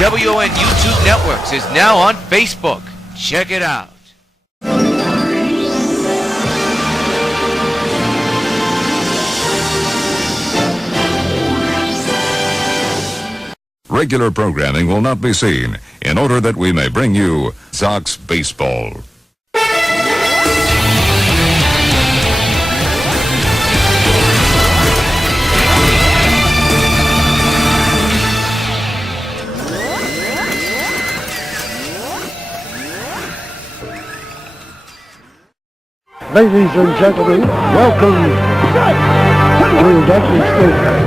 WON YouTube Networks is now on Facebook. Check it out. Regular programming will not be seen in order that we may bring you Sox baseball. Ladies and gentlemen, welcome to Yankee Stadium.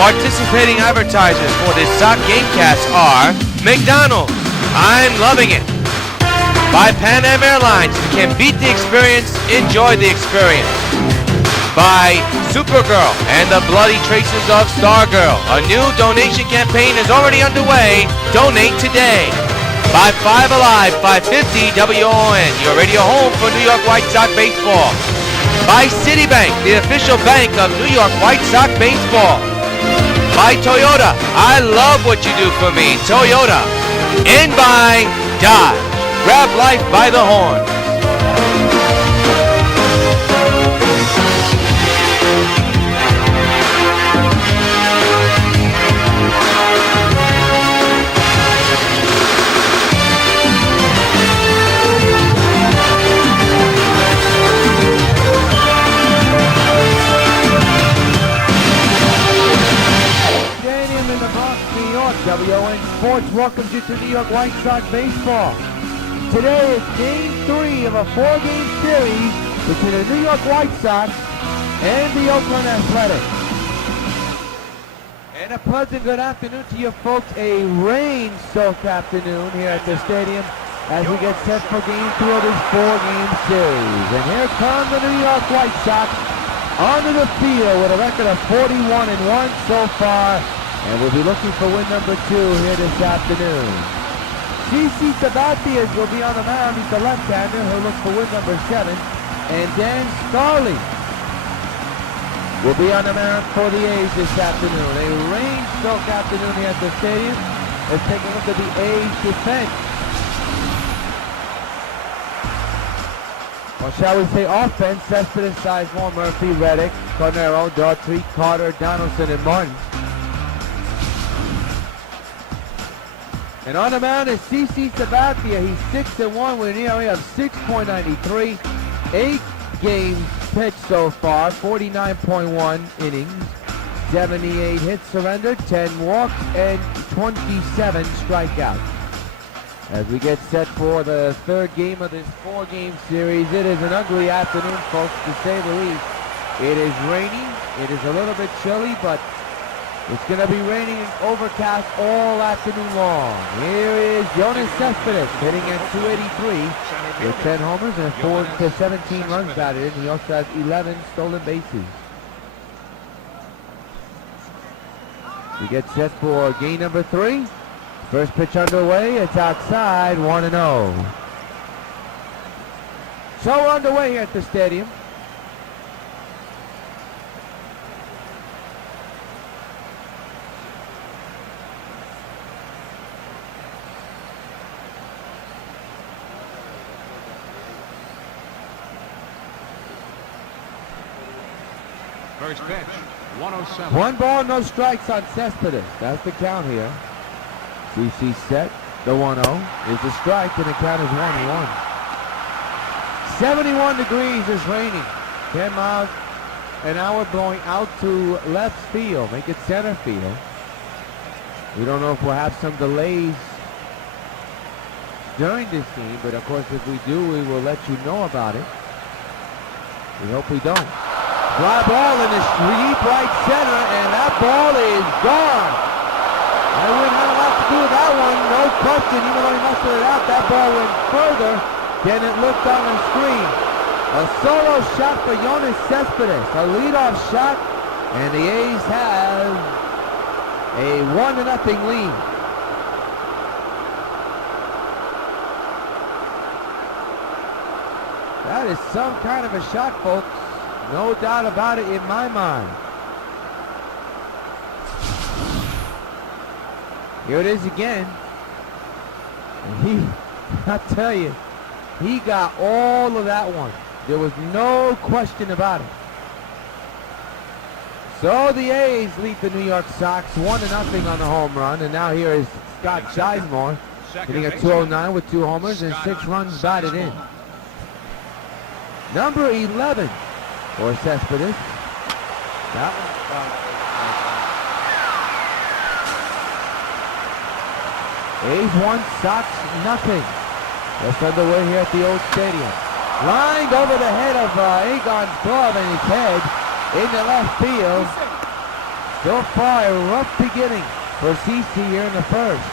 Participating advertisers for this Sox Gamecast are McDonald's, I'm loving it. By Pan Am Airlines, if you can beat the experience, enjoy the experience. By Supergirl and the Bloody Traces of Stargirl, a new donation campaign is already underway. Donate today. By 5 Alive, 550 WON, your radio home for New York White Sox baseball. By Citibank, the official bank of New York White Sox baseball. By Toyota, I love what you do for me, Toyota. And by Dodge, grab life by the horn. WON Sports welcomes you to New York White Sox baseball. Today is Game 3 of a 4-game series between the New York White Sox and the Oakland Athletics. And a pleasant good afternoon to you folks. A rain-soaked afternoon here at the stadium as we get set for Game 3 of this 4-game series. And here come the New York White Sox onto the field with a record of 41-1 so far. And we'll be looking for win number 2 here this afternoon. CC Sabathia will be on the mound. He's the left-hander. He'll look for win number 7. And Dan Scarley will be on the mound for the A's this afternoon. A rain-soaked afternoon here at the stadium. Let's take a look at the A's defense. Or shall we say offense? Cespedes, Sizemore, Murphy, Reddick, Cornero, Daughtry, Carter, Donaldson, and Martin. And on the mound is CC Sabathia. He's 6-1 with an ERA of 6.93. 8 games pitched so far, 49.1 innings, 78 hits surrendered, 10 walks, and 27 strikeouts. As we get set for the 3rd game of this 4-game series, it is an ugly afternoon, folks, to say the least. It is raining. It is a little bit chilly, but it's going to be raining and overcast all afternoon long. Here is Yoenis Cespedes hitting at 283 with 10 homers and 4 to 17 runs batted in. He also has 11 stolen bases. We get set for game number 3. First pitch underway. It's outside, 1-0. So we're underway here at the stadium. First pitch, 107. 1 ball, no strikes on Cespedes. That's the count here. CC set. The 1-0 is the strike, and the count is 1-1. 71 degrees is raining. 10 miles an hour blowing out to left field. Make it center field. We don't know if we'll have some delays during this game, but of course if we do, we will let you know about it. We hope we don't. Fly ball in the deep right center, and that ball is gone. I wouldn't have a lot to do with that one, no question. Even though he mustered it out, that ball went further than it looked on the screen. A solo shot for Yoenis Cespedes, a leadoff shot, and the A's have a 1-0 lead. That is some kind of a shot, folks. No doubt about it in my mind. Here it is again. And I tell you, he got all of that one. There was no question about it. So the A's lead the New York Sox 1-0 on the home run. And now here is Scott Sizemore hitting a 209 with 2 homers and 6 runs batted in. Number 11 for Cespedes. That one. A's 1, Sox nothing. Just underway here at the old stadium. Lined over the head of Agon's glove and his head into left field. So far, a rough beginning for CC here in the first.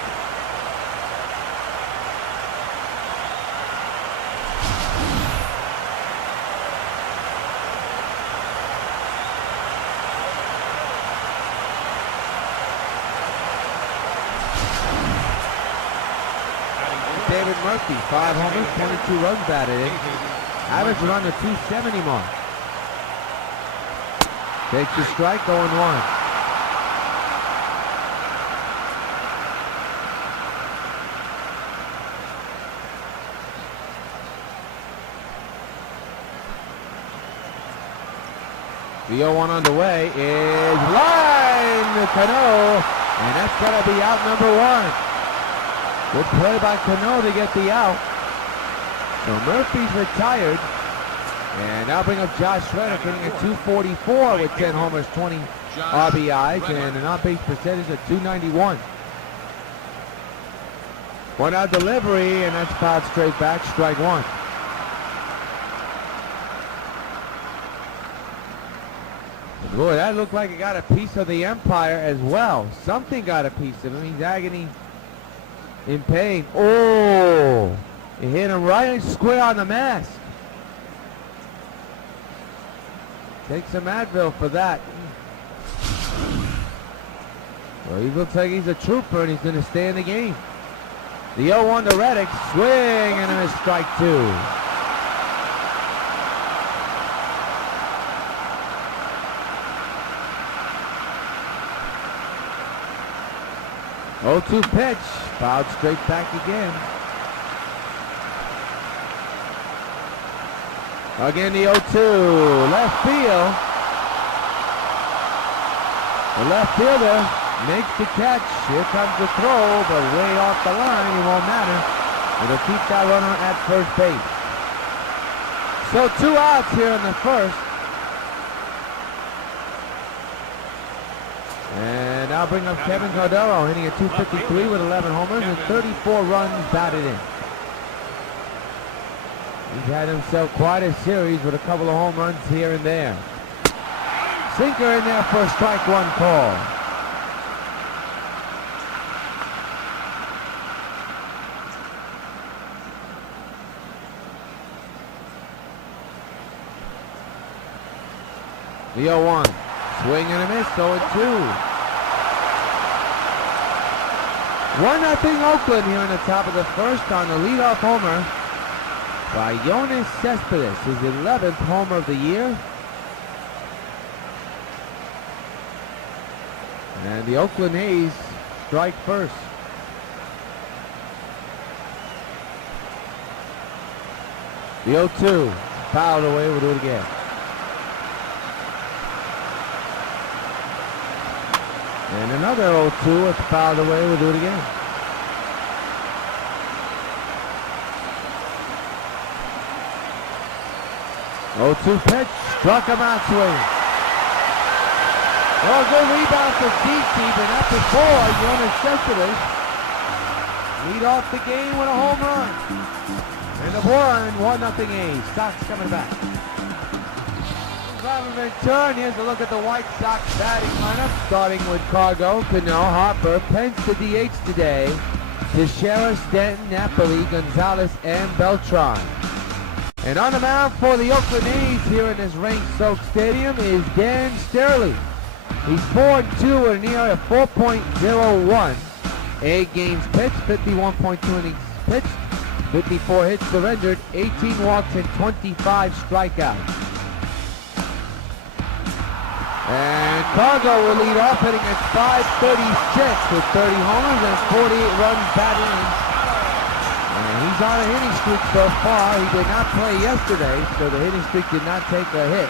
David Murphy, 5 homers, 22 runs batted in. Average around the 270 mark. Takes the strike, 0-1. The 0-1 underway is line to Cano, and that's going to be out number 1. Good play by Cano to get the out. So Murphy's retired. And now bring up Josh Reddick hitting at 244 with 10 homers, 20 RBIs, and an on-base percentage of 291. 1-out delivery, and that's fouled straight back, strike 1. Boy, that looked like it got a piece of the umpire as well. Something got a piece of him. He's agony in pain. Oh, it hit him right square on the mask. Take some Advil for that. Well, he looks like he's a trooper and he's going to stay in the game. The 0-1 to Reddick, swing and a strike 2. Oh, 2 pitch, fouled straight back again. Again, the 0-2, left field. The left fielder makes the catch. Here comes the throw, but way off the line. It won't matter. It'll keep that runner at first base. So 2 outs here in the first. And I'll bring up Kevin Cordero hitting a 253 with 11 homers and 34 runs batted in. He's had himself quite a series with a couple of home runs here and there. Sinker in there for a strike 1 call. The 0-1. Swing and a miss, 0-2. 1-0 Oakland here in the top of the first on the leadoff homer by Yoenis Cespedes, his 11th homer of the year. And the Oakland A's strike first. The 0-2, fouled away, we'll do it again. And another 0-2, it's fouled away, we'll do it again. Oh, 2 pitch, struck him out swing. Oh, good rebound for CC, but not before Yoenis Cespedes lead off the game with a home run. And the WON 1-0 A's. Sox coming back. bottom of the turn. Here's a look at the White Sox batting lineup, starting with Cargo, Cano, Harper, Pence the DH today, Teixeira, Stanton, Napoli, Gonzalez, and Beltran. And on the mound for the Oakland A's here in this rain-soaked stadium is Dan Sterling. He's 4-2 with an ERA of 4.01. 8 games pitched, 51.2 innings pitched, 54 hits surrendered, 18 walks, and 25 strikeouts. And Cargo will lead off, hitting at .536 with 30 homers and 48 runs batted in. And he's on a hitting streak so far. He did not play yesterday, so the hitting streak did not take a hit.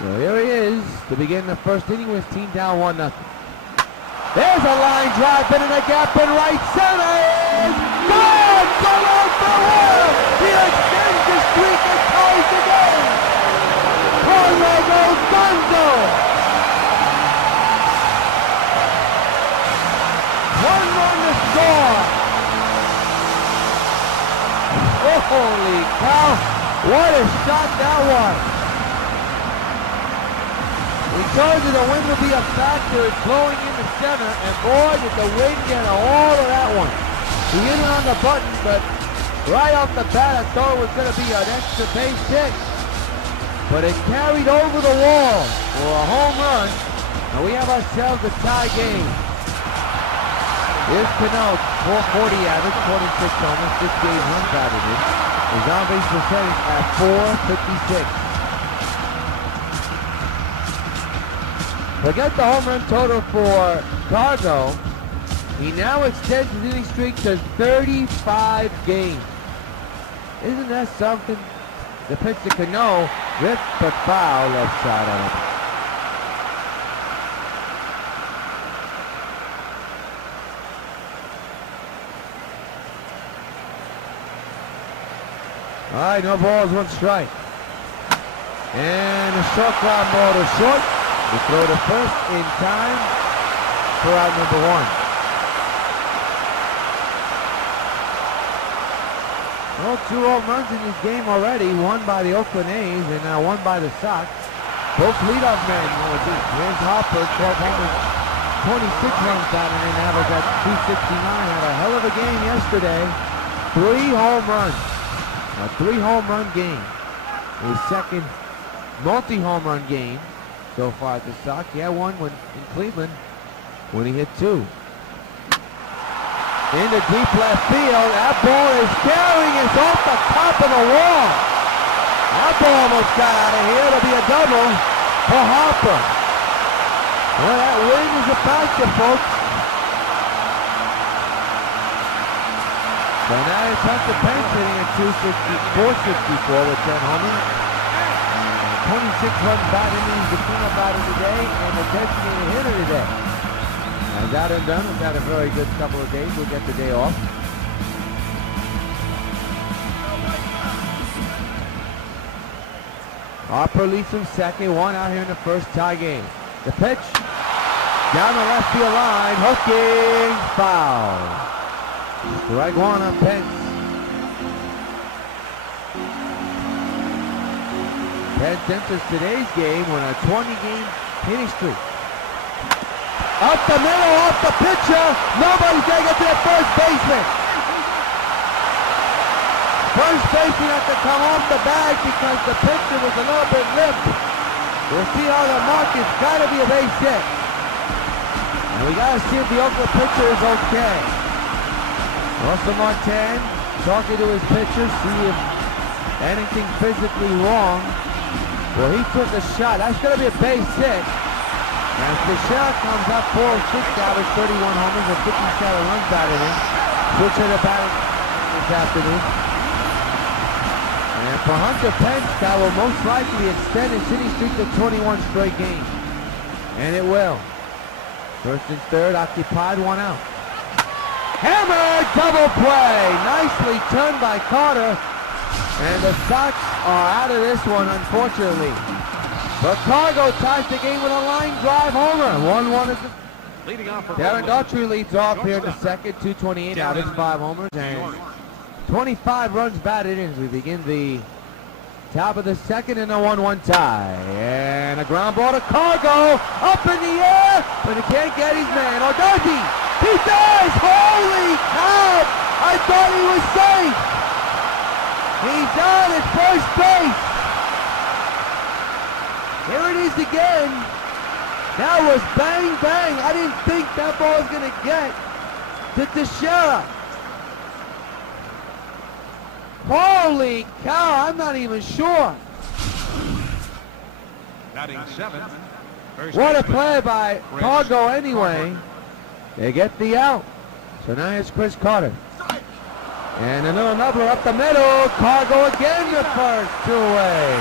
So here he is to begin the first inning with his team down 1-0. There's a line drive in the gap in right center. Gone! Solo for one! He extends the streak and ties the game! Cargo goes Gonzo! 1-1 to score! Holy cow! What a shot that was! We told you the wind would be a factor. It's blowing in the center, and boy, did the wind get a hold of that one. He hit it on the button, but right off the bat, I thought it was going to be an extra base hit. But it carried over the wall for a home run, and we have ourselves a tie game. Here's Cano, 440 average, 26 homers, 58 runs batted in. His on-base percentage at .456. Forget the home run total for Cargo. He now extends his winning streak to 35 games. Isn't that something? The pitch to Cano, ripped but foul, left side on it. All right, no balls, 1 strike. And a short ground ball to short. We throw to first in time for out number 1. Well, 2 home runs in this game already, one by the Oakland A's and now one by the Sox. Both leadoff men. Here's Harper, 12 homers, 26 runs batted in, average at .269. Had a hell of a game yesterday. 3 home runs. A 3 home run game. His second multi-home run game so far at the Sox. He had one in Cleveland when he hit 2. Into deep left field. That ball is carrying. It's off the top of the wall. That ball almost got out of here. It'll be a double for Harper. Well, that wind is a factor, folks. So now it's Hunter Pence hitting at .464 with 10 homers. 26 runs batted innings, the cleanup batter today, and the designated hitter today. As that and done, we've had a very good couple of days. We'll get the day off. Harper leads from second, 1 out here in the first tie game. The pitch, down the left field line, hooking, foul. Strike 1 on Pence. Pence enters today's game on a 20-game hitting streak. Up the middle, off the pitcher. Nobody's going to get to the first baseman. First baseman had to come off the bag because the pitcher was a little bit limp. We'll see how the mark is. Got to be a base hit. And we got to see if the Oakland pitcher is okay. Russell Martin talking to his pitcher, see if anything physically wrong. Well, he took a shot. That's going to be a base hit. And Teixeira comes up 4-6 average, 31 homers and 57 runs batted in. Switch to the batting this afternoon. And for Hunter Pence, that will most likely extend his hitting streak to 21 straight games. And it will. First and third occupied, 1 out. Hammer, double play. Nicely turned by Carter. And the Sox are out of this one, unfortunately. But Cargo ties the game with a line drive homer. 1-1 is the... Leading off for Darren Oakland. Daughtry leads off here in the second. 228 average, 5 homers. And 25 runs batted in as we begin the Top of the second and a 1-1 tie. And a ground ball to Cargo. Up in the air, but he can't get his man. Or does he? He does! Holy cow! I thought he was safe. He's on at first base. Here it is again. That was bang, bang. I didn't think that ball was going to get to Teixeira. Holy cow, I'm not even sure. Batting seventh. What a play by Cargo anyway. They get the out. So now it's Chris Carter. And a little nubbler up the middle. Cargo again to first, 2 away.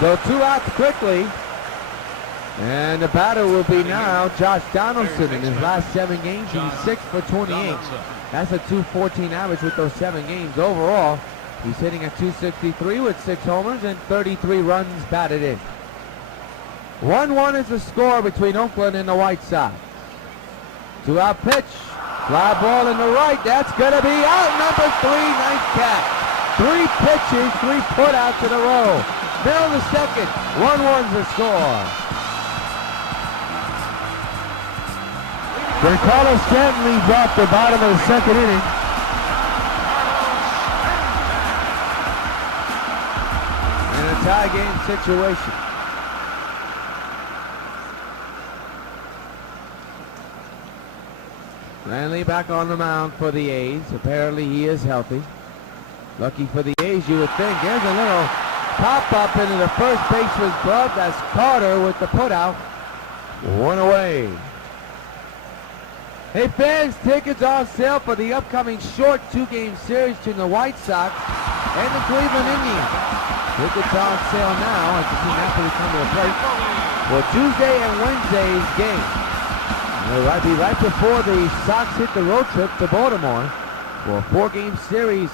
So 2 outs quickly. And the batter will be now Josh Donaldson. In his last 7 games, he's 6 for 28. That's a .214 average with those 7 games. Overall, he's hitting at .263 with 6 homers and 33 runs batted in. 1-1 is the score between Oakland and the White Sox. 2-out pitch. Fly ball in the right. That's going to be out. Number 3, nice catch. 3 pitches, 3 putouts in a row. Middle of the second. 1-1's the score. Carlos Stanton leads off the bottom of the second inning. In a tie game situation. Manley back on the mound for the A's. Apparently he is healthy. Lucky for the A's, you would think. There's a little pop-up into the first baseman's glove. That's Carter with the putout. 1 away. Hey fans, tickets on sale for the upcoming short 2-game series between the White Sox and the Cleveland Indians. Tickets on sale now as the team Napoli come to the plate for Tuesday and Wednesday's game. It'll be right before the Sox hit the road trip to Baltimore for a 4-game series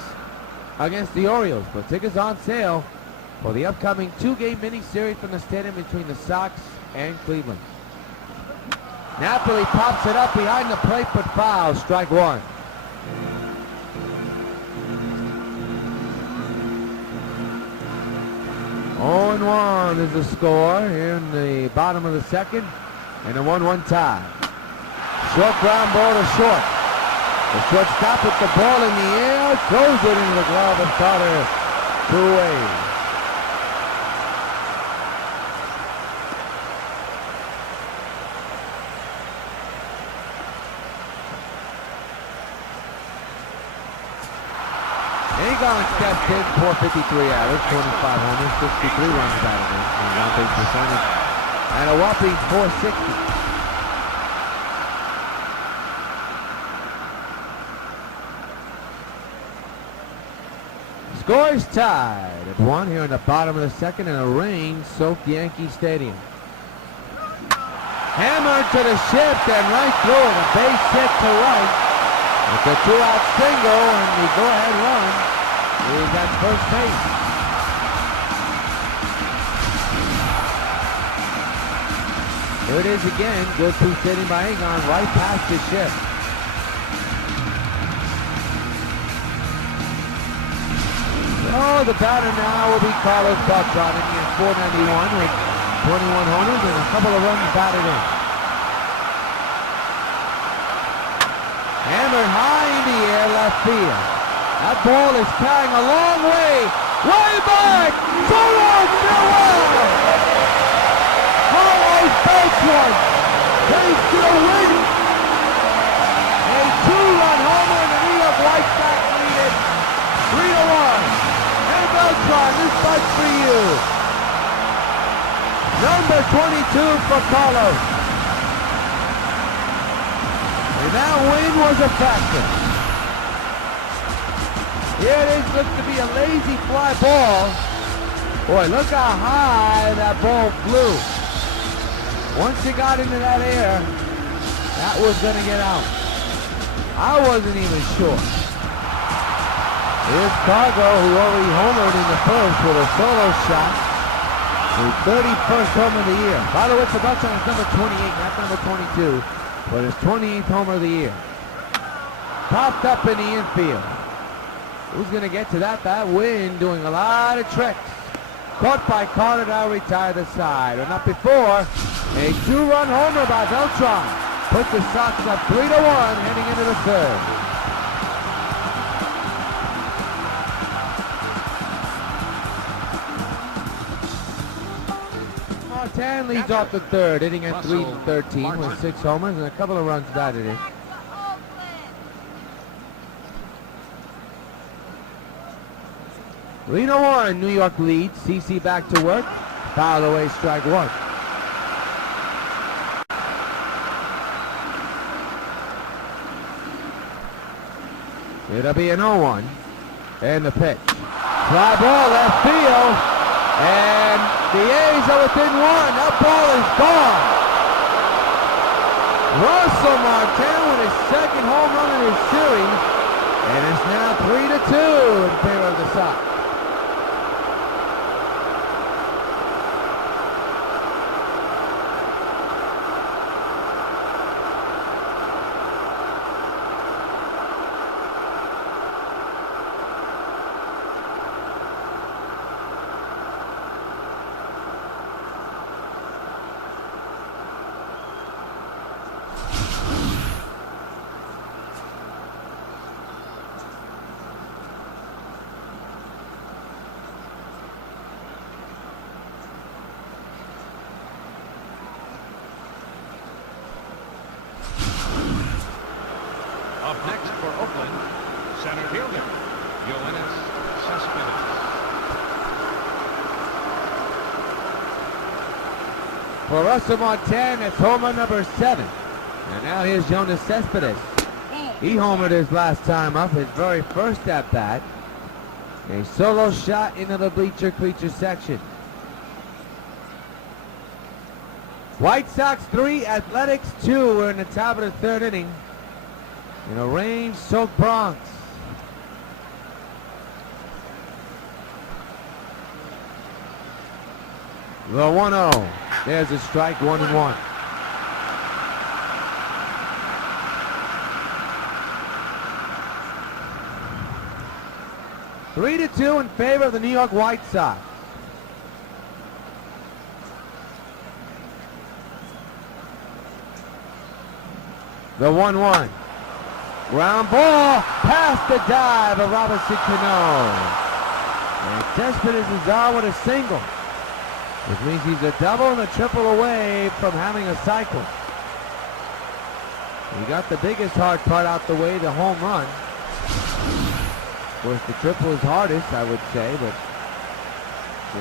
against the Orioles. But tickets on sale for the upcoming 2-game mini-series from the stadium between the Sox and Cleveland. Napoli pops it up behind the plate, but foul. Strike 1. Oh, 1 is the score here in the bottom of the second, and a 1-1 tie. Short ground ball to short. The shortstop with the ball in the air, throws it into the glove of Carter. 2 away. Egon steps in, .453 average, 25 homers, 63 runs batted in, and on-base percentage, and a whopping .460. Scores tied at 1 here in the bottom of the second in a rain-soaked Yankee Stadium. Hammered to the shift and right through it, a base hit to right. It's a 2-out single, and the go-ahead run is at first base. Here it is again. Good piece hitting by Egon right past the shift. Oh, the batter now will be Carlos Beltran, and he has .491 with 21 homers and a couple of runs batted in. Hammered high in the air, left field. That ball is carrying a long way. Way back! Towards farewell! Carlos Beltran takes to the win. A 2-run homer, and the New York White Sox lead it 3-1. Hey Beltran, this but's for you. Number 22 for Carlos. And that win was a factor. Here it is, looks to be a lazy fly ball. Boy, look how high that ball flew. Once it got into that air, that was going to get out. I wasn't even sure. Here's Cargo, who already homered in the first with a solo shot. His 31st home of the year. By the way, for Beltran is number 28, not number 22. for his 28th homer of the year. Popped up in the infield. Who's going to get to that? That Win doing a lot of tricks. Caught by Carter, now retire the side. But not before. A 2-run homer by Beltran puts the Sox up 3-1 heading into the third. Martin leads off the third, hitting at .313 with 6 homers and a couple of runs batted in. Reno 1, New York leads. CC back to work. Foul away, strike one. It'll be an 0-1. And the pitch. Fly ball left field. And the A's are within one. That ball is gone. Russell Martin with his second home run in his series. And it's now 3-2 in favor of the Sox. Up next for Oakland, center fielder, W.O.N. For Russell Martin, it's homer number 7. And now here's Jonas Cespedes. He homered his last time up, his very first at bat. A solo shot into the bleacher creature section. White Sox 3, Athletics 2. We're in the top of the third inning. In a rain-soaked Bronx. The 1-0. There's a strike, 1-1. Three to 2 in favor of the New York White Sox. The 1-1. Ground ball past the dive of Robinson Cano. And Cespedes is on with a single, which means he's a double and a triple away from having a cycle. He got the biggest hard part out the way, the home run. Of course, the triple is hardest, I would say, but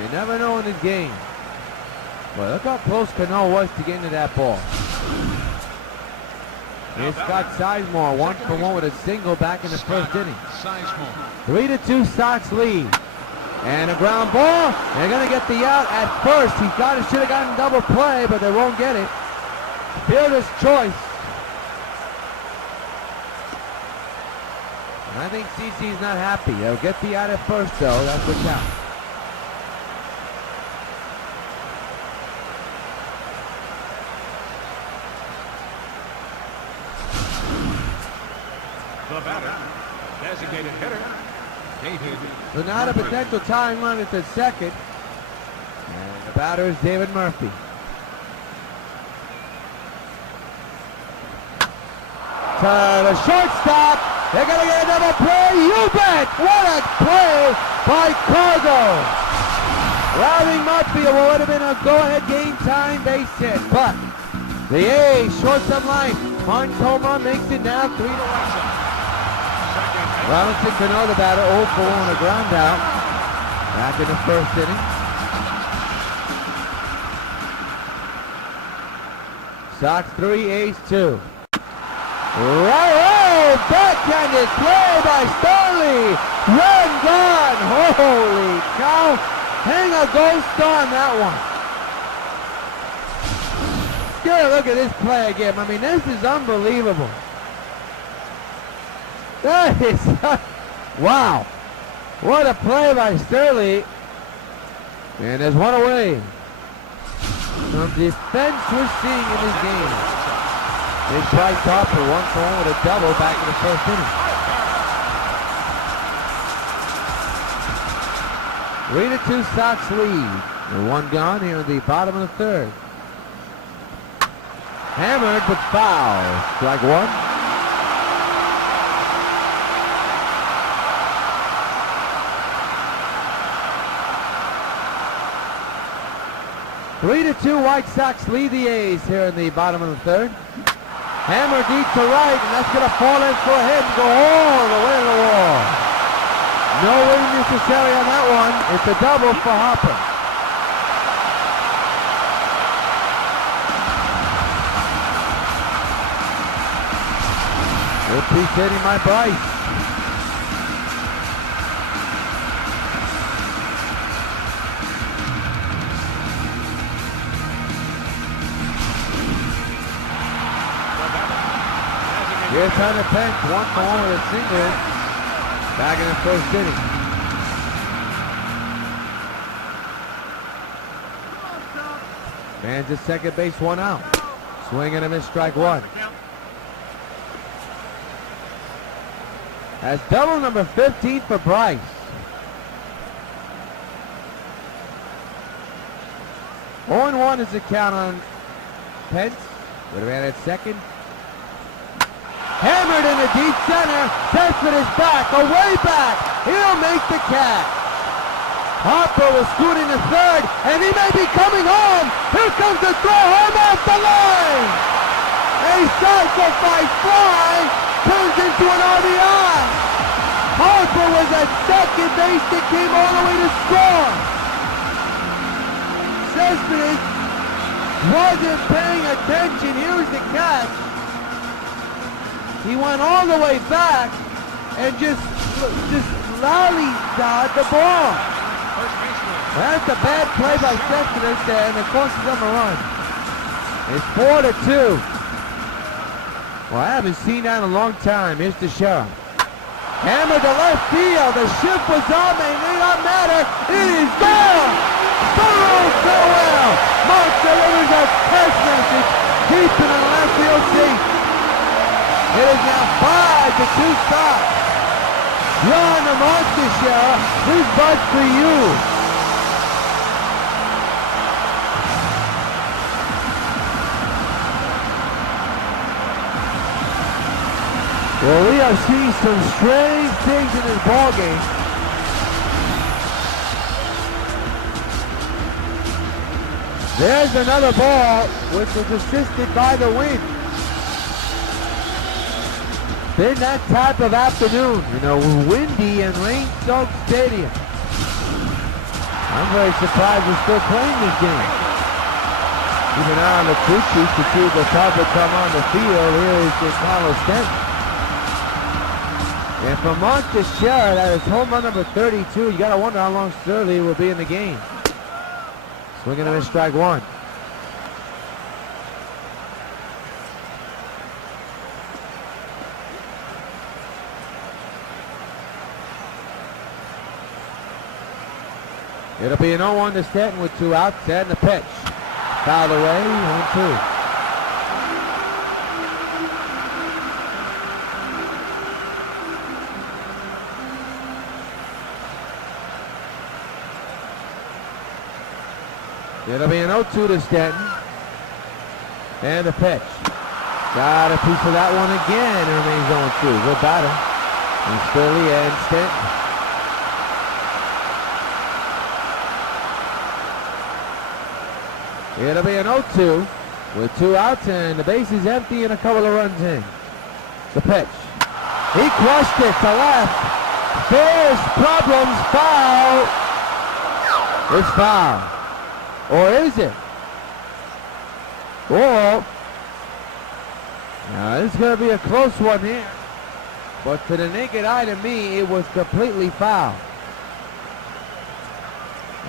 you never know in this game. But look how close Cano was to get into that ball. Here's Scott Sizemore, 1-for-1 with a single back in the first inning. 3-2 Sox lead. And a ground ball. They're going to get the out at first. He should have gotten double play, but they won't get it. Fielder's choice. And I think CC's not happy. They'll get the out at first, though. That's what counts. The batter, designated hitter, David. So now the potential tying run is at second. And the batter is David Murphy. To the shortstop. They're going to get a double play. You bet. What a play by Cargo. Robbing Murphy would have been a go-ahead game time base hit. But the A's short some life. Martin's home run makes it now 3-1. Robinson Cano, the batter, 0-for-1 on a ground out. Back in the first inning. Sox 3, A's 2. Right, backhanded play by Starley. Run gone. Holy cow. Hang a gold star on that one. Good, look at this play again. I mean, this is unbelievable. That is, wow. What a play by Sterling. And there's one away. Some defense we're seeing in this game. Big Bryce Harper, 1 for 1 with a double back in the first inning. 3-2 Sox lead. The 1 gone here in the bottom of the third. Hammered but foul. Strike 1. Three to 2 White Sox lead the A's here in the bottom of the third. Hammer deep to right, and that's going to fall in for a hit and go all the way to the wall. No win necessary on that one. It's a double for Harper. Good piece hitting by Bryce. Here's Hunter Pence, 1 for 1 with a single. Back in the first inning. Man's at second base, 1 out. Swing and a miss, strike 1. That's double number 15 for Bryce. (0-1) is the count on Pence. With a man at second. Hammered in the deep center. Tesman is back, away back. He'll make the catch. Harper will scoot into third, and he may be coming home. Here comes the throw home off the line. A sacrifice fly turns into an RBI. Harper was at second base that came all the way to score. Cespedes wasn't paying attention. Here's the catch. He went all the way back and just lollygod the ball. That's a bad play by Cespedes and it costs them a run. It's 4-2. Well, I haven't seen that in a long time. Here's the sheriff. Hammer to left field. The shift was on. It did not matter. It is gone. Thorough farewell. Mark delivers a test message. Keeping in the left field seat. It is now 5-2 Sox. John the Monster Sheriff, this but's for you. Well, we are seeing some strange things in this ball game. There's another ball, which was assisted by the wind. Been that type of afternoon, windy and rain-soaked stadium. I'm very surprised we're still playing this game. Keep an eye on the crew chief to see if the top will come on the field. Here is the Carlos Stenton. And for Montechera, that is home run number 32. You got to wonder how long Sturley will be in the game. Swinging and a miss, strike 1. It'll be an 0-1 to Stanton with 2 outs and the pitch. Fouled away, 1-2. It'll be an 0-2 to Stanton. And the pitch. Got a piece of that one again. It remains 0-2. Good batter. And Sturley and Stanton. It'll be an 0-2 with 2 outs and the base is empty and a couple of runs in. The pitch. He crushed it to left. There's problems. Foul. It's foul. Or is it? Or, now this is going to be a close one here. But to the naked eye to me, it was completely foul.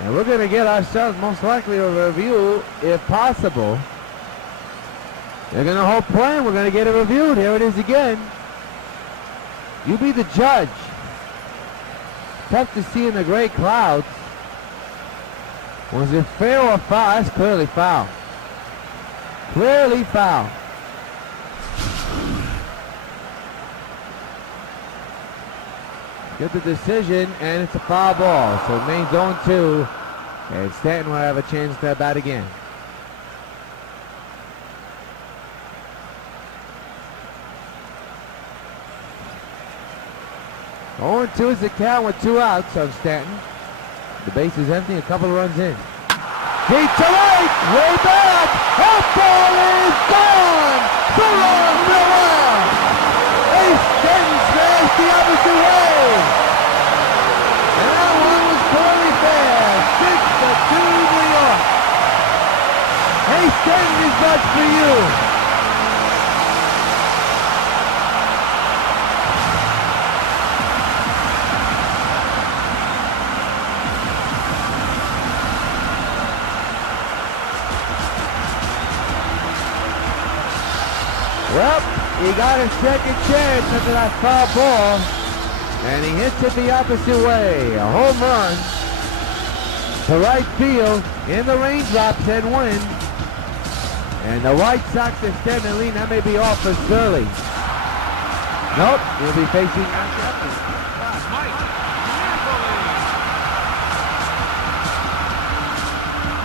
And we're going to get ourselves most likely a review if possible. They're going to hold play and we're going to get it reviewed. Here it is again. You be the judge. Tough to see in the gray clouds. Was it fair or foul? That's clearly foul. Clearly foul. Get the decision, and it's a foul ball. So it remains 0-2, and Stanton will have a chance to bat again. 0-2 is the count with 2 outs on Stanton. The base is empty, a couple of runs in. Deep to right, way back, that ball is gone! The wrong farewell! Ace Stanton smashed the opposite way! And that one was clearly fair, 6-2 New York. Ace Stanton is much for you. Well, he got a second chance after that foul ball, and he hits it the opposite way. A home run to right field in the raindrops and wind. And the White Sox extend the lead. That may be off for Sterling. Nope, he'll be facing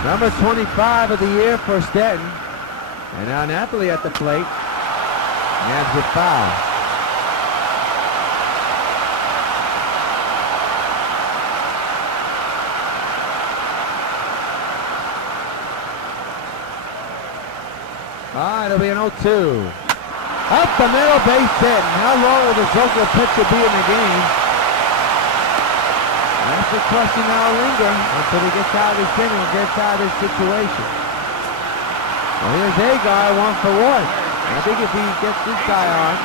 number 25 of the year for Stanton. And now Napoli at the plate. Nabs it foul. It'll be an 0-2. Up the middle, base hit. And how long will this Oakland pitcher be in the game? That's the question that'll linger until he gets out of this inning and gets out of this situation. Well, here's Agar, 1 for 1. I think if he gets this guy on,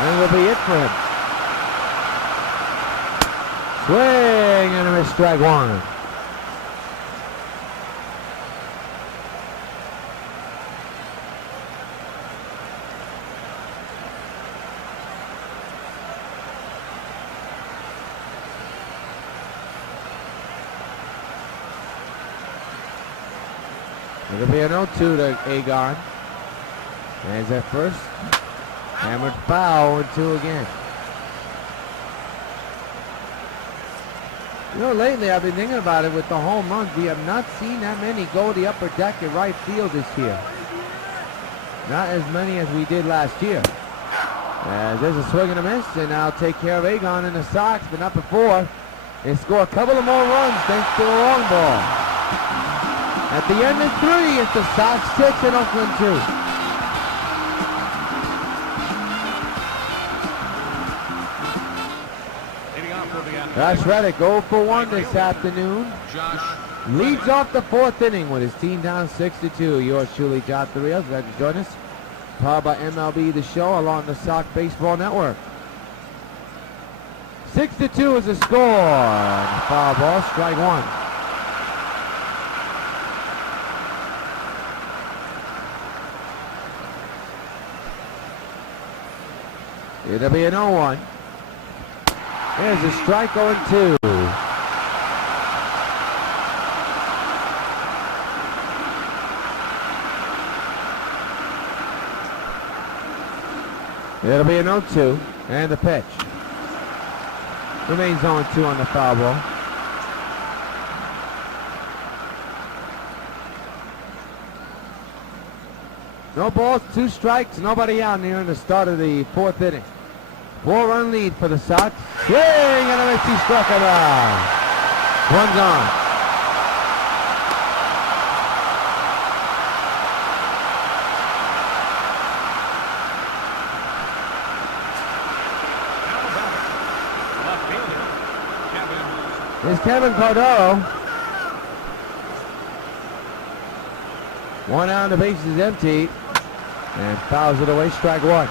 then it'll be it for him. Swing and a miss, strike 1. It'll be an 0-2 to Agar. There's that first. Hammered foul, 0-2 again. You know, lately I've been thinking about it with the home runs. We have not seen that many go the upper deck at right field this year. Not as many as we did last year. As there's a swing and a miss, and I'll take care of Agar and the Sox, but not before they score a couple of more runs thanks to the long ball. At the end of 3, it's the Sox 6 and Oakland 2. Josh Reddick 0 for 1 this afternoon. Leads off the 4th inning with his team down 6-2. Yours truly, John Rios. Glad to join us. Powered by MLB The Show along the Sox Baseball Network. 6-2 is the score. And foul ball, strike 1. It'll be an 0-1. There's a strike 0-2. It'll be an 0-2. And the pitch. Remains 0-2 on the foul ball. No balls, 2 strikes, nobody out here in the start of the 4th inning. 4-run lead for the Sox. Swing and a miss, he struck him out. One's on. Here's Kevin Cordero. 1 out, the base is empty. And fouls it away, strike 1.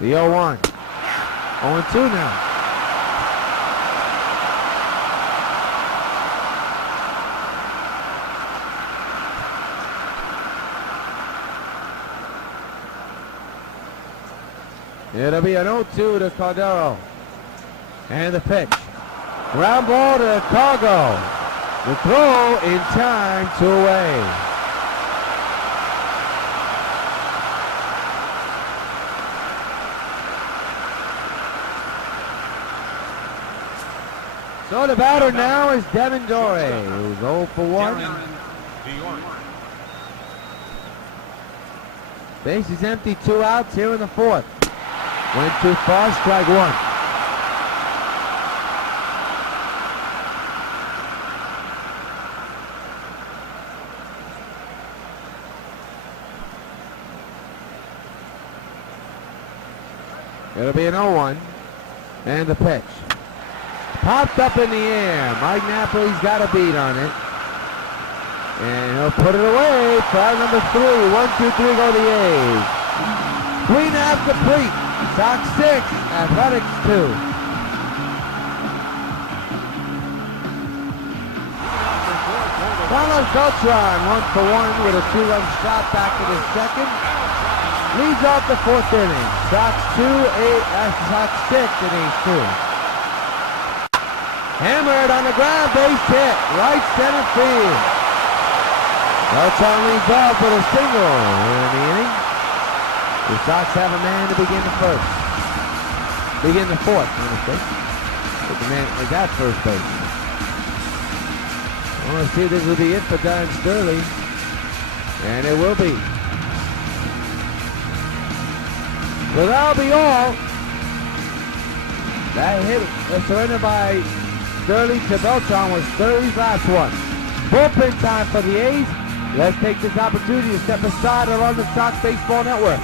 The 0-1. 0-2 now. It'll be an 0-2 to Cordero. And the pitch. Ground ball to Cargo. The throw in time, 2 away. So the batter now is Devin Dore, who's 0 for 1. Base is empty, 2 outs here in the 4th. Went too far, strike 1. It'll be an 0-1. And the pitch. Popped up in the air. Mike Napoli's got a beat on it. And he'll put it away. Try number 3. 1, 2, 3 go the A's. 3.5 complete. Sox 6, Athletics 2. Carlos Beltran 1 for 1 with a 2-run shot back in the 2nd. Leads off the 4th inning. Sox 6 in A's 2. Hammered on the ground, base hit, right center field. Beltran leads off with a single in the inning. The Sox have a man to begin the 4th, with the man is at first base. I want to see if this will be it for Don Sterling, and it will be. So that'll be all. That hit surrendered by Sterling to Beltran was Sterling's last one. Bullpen time for the A's. Let's take this opportunity to step aside along the Sox Baseball Network.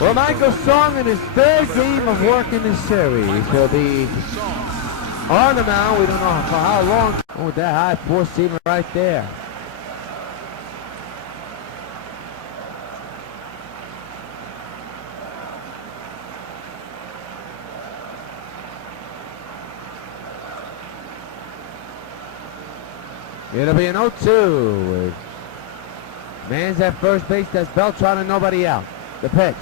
Well, Michael Song in his 3rd game of work in this series will be on the mound. We don't know for how long. Oh, that high 4-seamer right there. It'll be an 0-2. Man's at first base. That's Beltran and nobody out. The pitch.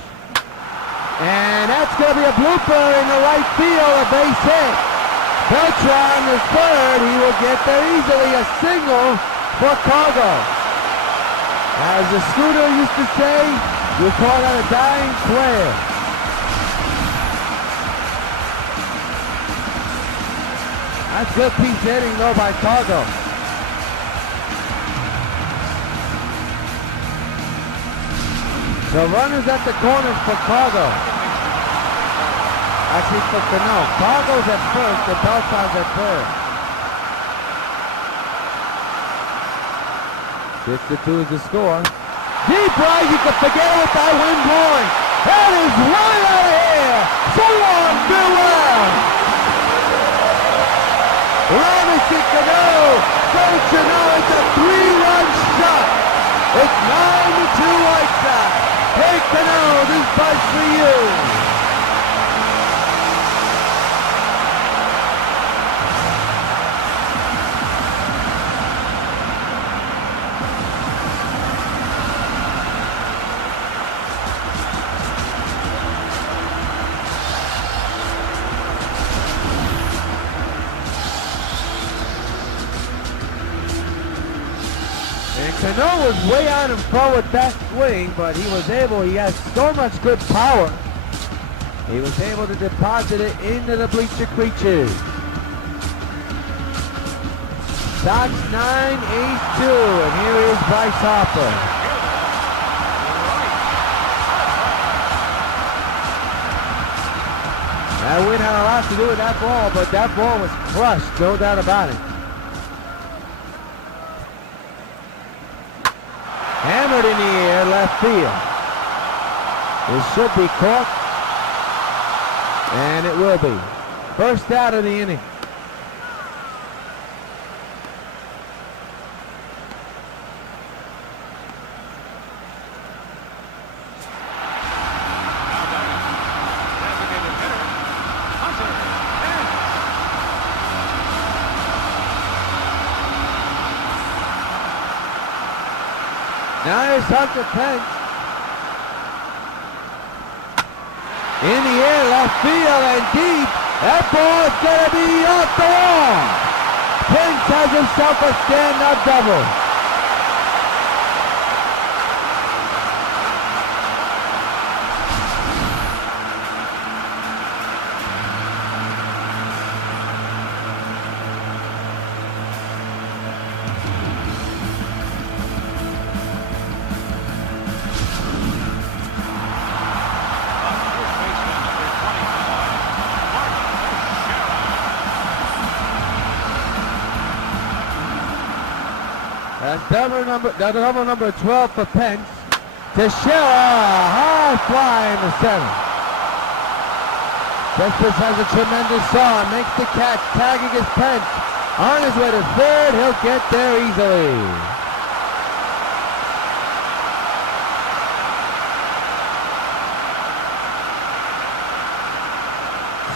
And that's going to be a blooper in the right field, a base hit. Beltran is 3rd. He will get there easily. A single for Cargo. As the Scooter used to say, you call that a dying quail. That's good piece hitting though by Cargo. The runners at the corners for Cargo. Actually for Cano. Cargo's at first, the Beltran's at 3rd. 6-2 is the score. Deep right, you can forget it with that wind blowing. That is right out of here. So long, farewell. Ram is Yankee Cano. Don't you know it's a 3-run shot? It's 9-2 White Sox. Hey Cano, this buzz for you. Cano was way out in front with that swing, but he has so much good power. He was able to deposit it into the bleacher creases. Sox 9, A's 2, and here is Bryce Harper. That wind had a lot to do with that ball, but that ball was crushed, no doubt about it. Hammered in the air, left field. It should be caught, and it will be. First out of the inning. Now here's Hunter Pence. In the air, left field, and deep. That ball is going to be off the wall. Pence has himself a stand-up double. That's double number 12 for Pence. Teixeira, high fly in the center. Cespedes has a tremendous arm, makes the catch, tagging his Pence. On his way to third, he'll get there easily.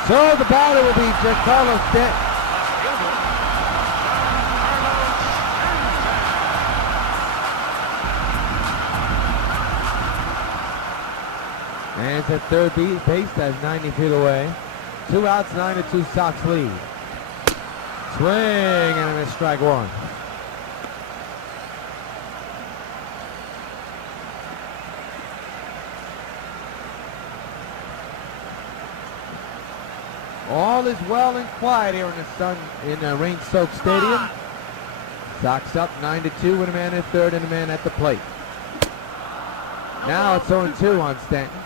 So the batter will be Giancarlo Stanton. And it's at third base, that's 90 feet away. 2 outs, 9-2 Sox lead. Swing and a strike one. All is well and quiet here in the rain-soaked stadium. Sox up 9-2 with a man at third and a man at the plate. Now it's 0-2 on Stanton.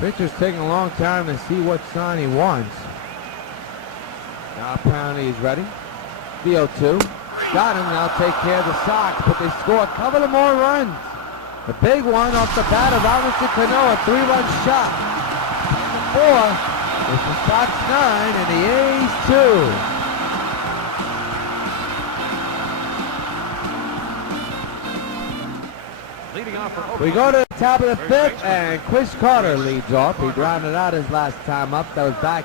Pitcher's taking a long time to see what sign he wants. Now apparently he's ready. The 0-2. Got him, now take care of the Sox, but they score a couple of more runs. The big one off the bat of Robinson Cano, a 3-run shot. Number 4 is the Sox 9 and the A's 2. We go to the top of the 5th, and Chris Carter leads off. He grounded out his last time up. That was back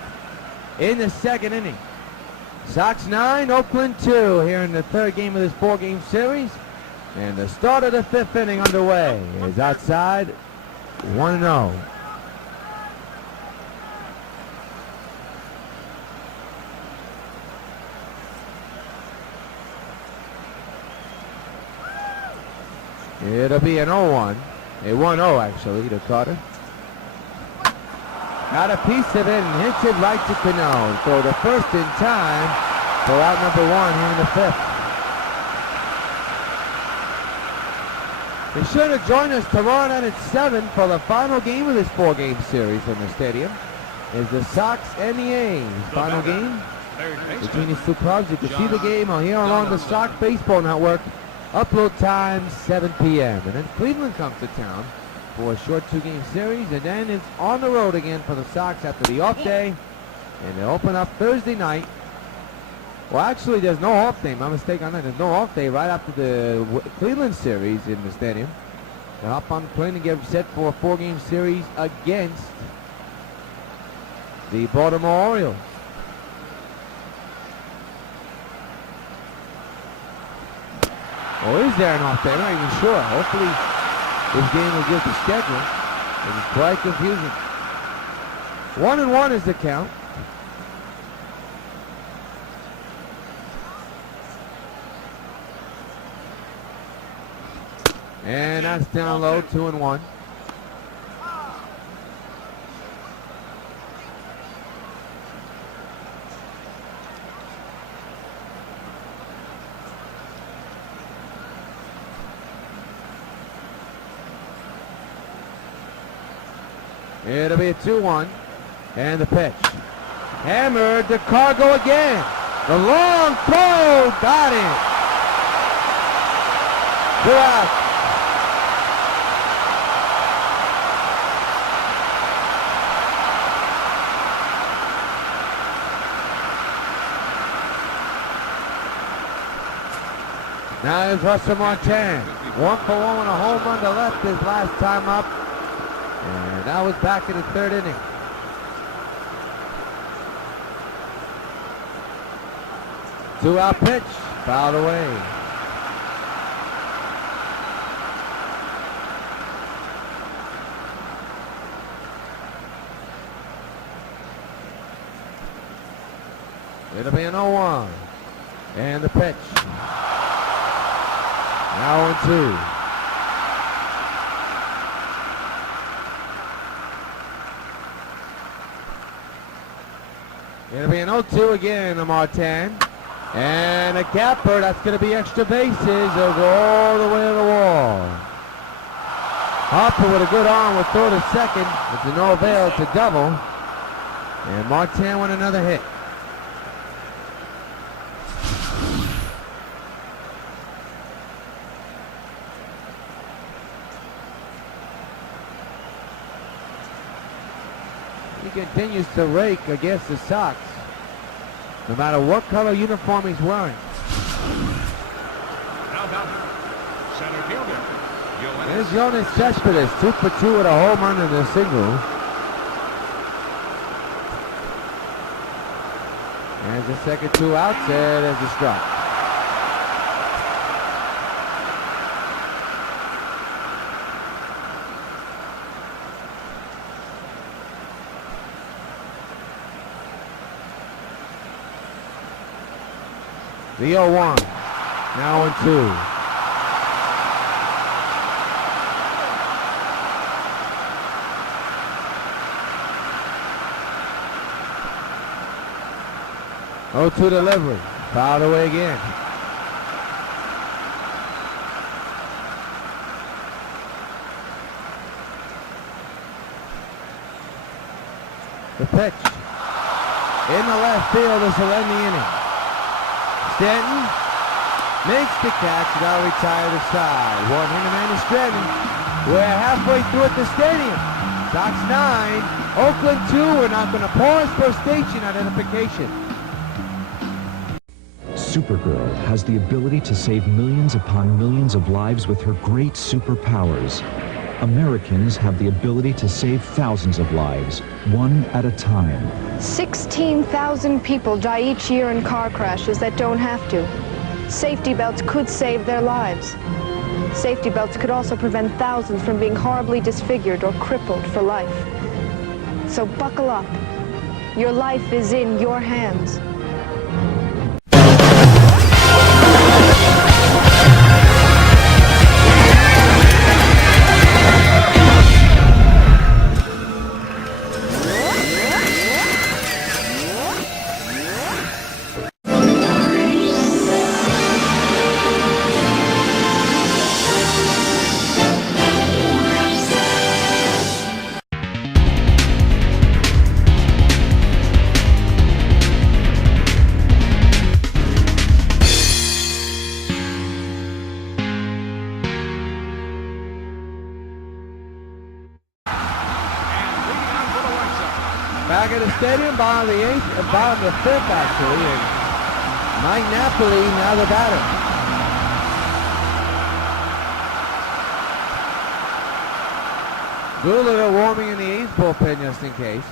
in the 2nd inning. Sox 9, Oakland 2 here in the 3rd game of this 4-game series. And the start of the 5th inning underway is outside 1-0. It'll be an 0-1. A 1-0 actually to Carter. Got a piece of it and hits it right to Cano. So the first in time for out number 1 here in the 5th. Be sure to join us tomorrow night at 7 for the final game of this 4-game series in the stadium. is the Sox NY. Final game between these two clubs. You can see the game on here along the Sox Baseball Network. Upload time 7 p.m. And then Cleveland comes to town for a short 2-game series, and then it's on the road again for the Sox after the off day, and they open up Thursday night. Well, actually, there's no off day. My mistake on that. There's no off day right after the Cleveland series in the stadium. They hop on the plane and get set for a 4-game series against the Baltimore Orioles. Or is there an off day? I'm not even sure. Hopefully this game will get the schedule. It's quite confusing. 1-1 is the count. And that's down low, 2-1. It'll be a 2-1. And the pitch. Hammered to Cargo again. The long throw. Got it. 2 out. Now here's Russell Martin. 1-for-1 with a home run to left his last time up. And that was back in the 3rd inning. Two-out pitch, fouled away. It'll be an 0-1. And the pitch. Now 1-2. It'll be an 0-2 again to Martin. And a gapper, that's going to be extra bases. They'll go all the way to the wall. Harper with a good arm will throw to second. It's a no avail to double. And Martin with another hit. He continues to rake against the Sox, no matter what color uniform he's wearing. Now down center fielder. There's Jonas Cespedes, 2 for 2 with a home run and a single. There's the second 2 outs, and there's a strike. The 0-1, now 1-2. Oh, 2 delivery, fouled away again. The pitch in the left field. This will end the inning. Stanton makes the catch, now retire the side. One-handed man is Stanton. We're halfway through at the stadium. Sox 9, Oakland 2. We're not going to pause for station identification. Supergirl has the ability to save millions upon millions of lives with her great superpowers. Americans have the ability to save thousands of lives, one at a time. 16,000 people die each year in car crashes that don't have to. Safety belts could save their lives. Safety belts could also prevent thousands from being horribly disfigured or crippled for life. So buckle up. Your life is in your hands. Back at the stadium, bottom of the 8th, bottom of the 5th actually, and Mike Napoli now the batter. Doolittle warming in the 8th bullpen just in case.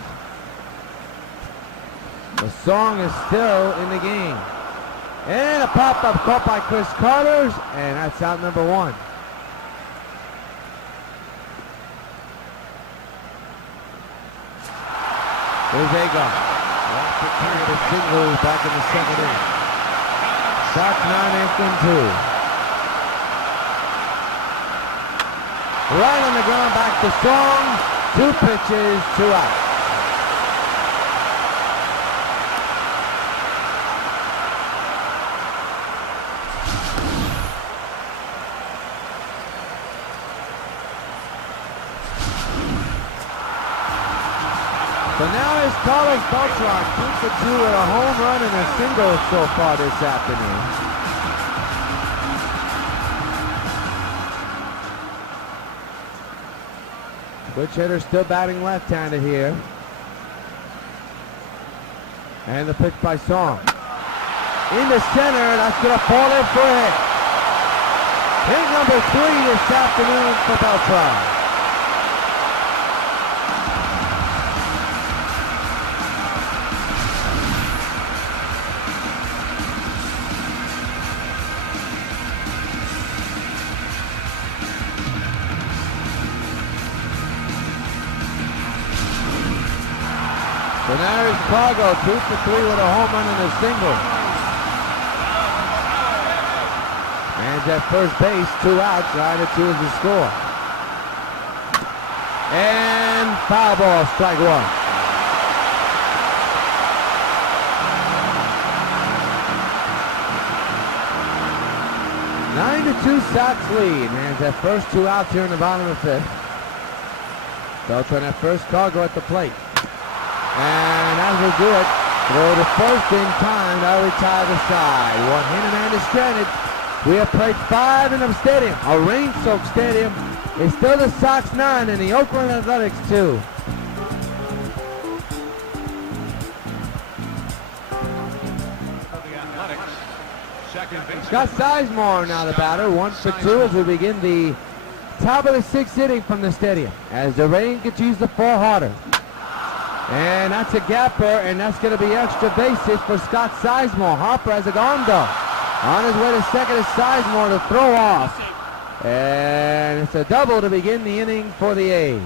The song is still in the game. And a pop-up caught by Chris Carter's, and that's out number 1. Here's Agar. Off the target of singles back in the 2nd inning. Sox 9, Oakland 2. Right on the ground, back to Song. 2 pitches, 2 outs. So now is Carlos Beltran, 2 for 2 with a home run and a single so far this afternoon. Switch hitter still batting left-handed here. And the pitch by Song. In the center, that's going to fall in for a hit. Hit number 3 this afternoon for Beltran. So now is Cargo, 2 for 3 with a home run and a single. And at first base, 2 outs, 9-2 is the score. And foul ball, strike 1. Nine to 2 Sox lead, and at first 2 outs here in the bottom of the 5th. Beltran at first, Cargo at the plate. And that will do it. Throw to first in time. That'll retire the side. 1 hit and man is stranded. We have played 5 in the stadium. A rain-soaked stadium. It's still the Sox 9 and the Oakland Athletics 2. Scott Sizemore now the batter. 1 for 2 as we begin the top of the 6th inning from the stadium. As the rain continues to fall harder. And that's a gapper, and that's going to be extra bases for Scott Sizemore. Harper has a gondo. On his way to second is Sizemore to throw off. And it's a double to begin the inning for the A's.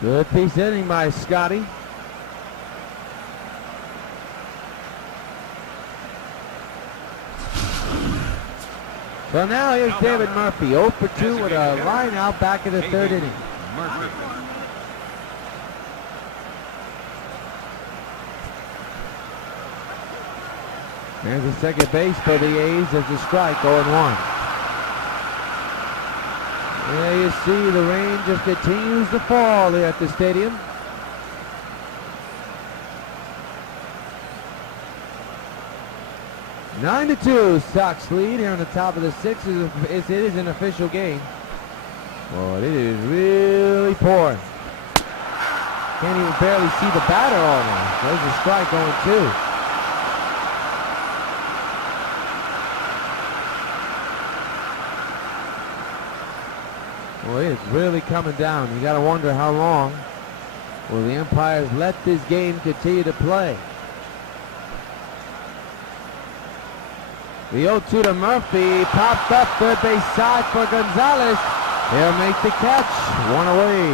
Good piece inning by Scotty. So now here's David Murphy, 0 for 2 with a line out back in the 3rd inning. There's the second base for the A's as a strike, 0-1. There you see the rain just continues to fall here at the stadium. Nine to 2, Sox lead here on the top of the 6th. It is an official game. Oh, it is really pouring. Can't even barely see the batter almost. There's a strike going 2. Well, it's really coming down. You got to wonder how long will the umpires let this game continue to play. The 0-2 to Murphy, popped up third base side for Gonzalez. He'll make the catch, 1 away.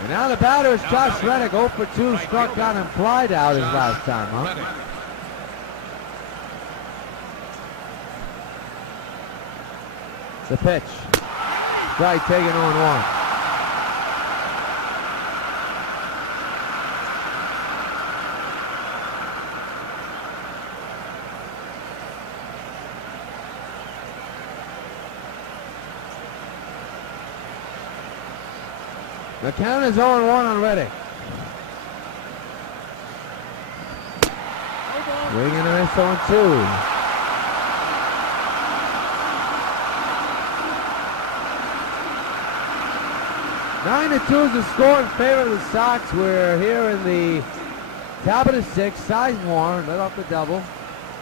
And now the batter is Josh Reddick, 0 for 2, struck out and flied out his last time, huh? The pitch. Strike taken 0-1. The count is 0-1 on Reddick. Swing and a miss on 2. Nine to 2 is the score in favor of the Sox. We're here in the top of the 6th. Sizemore led off the double.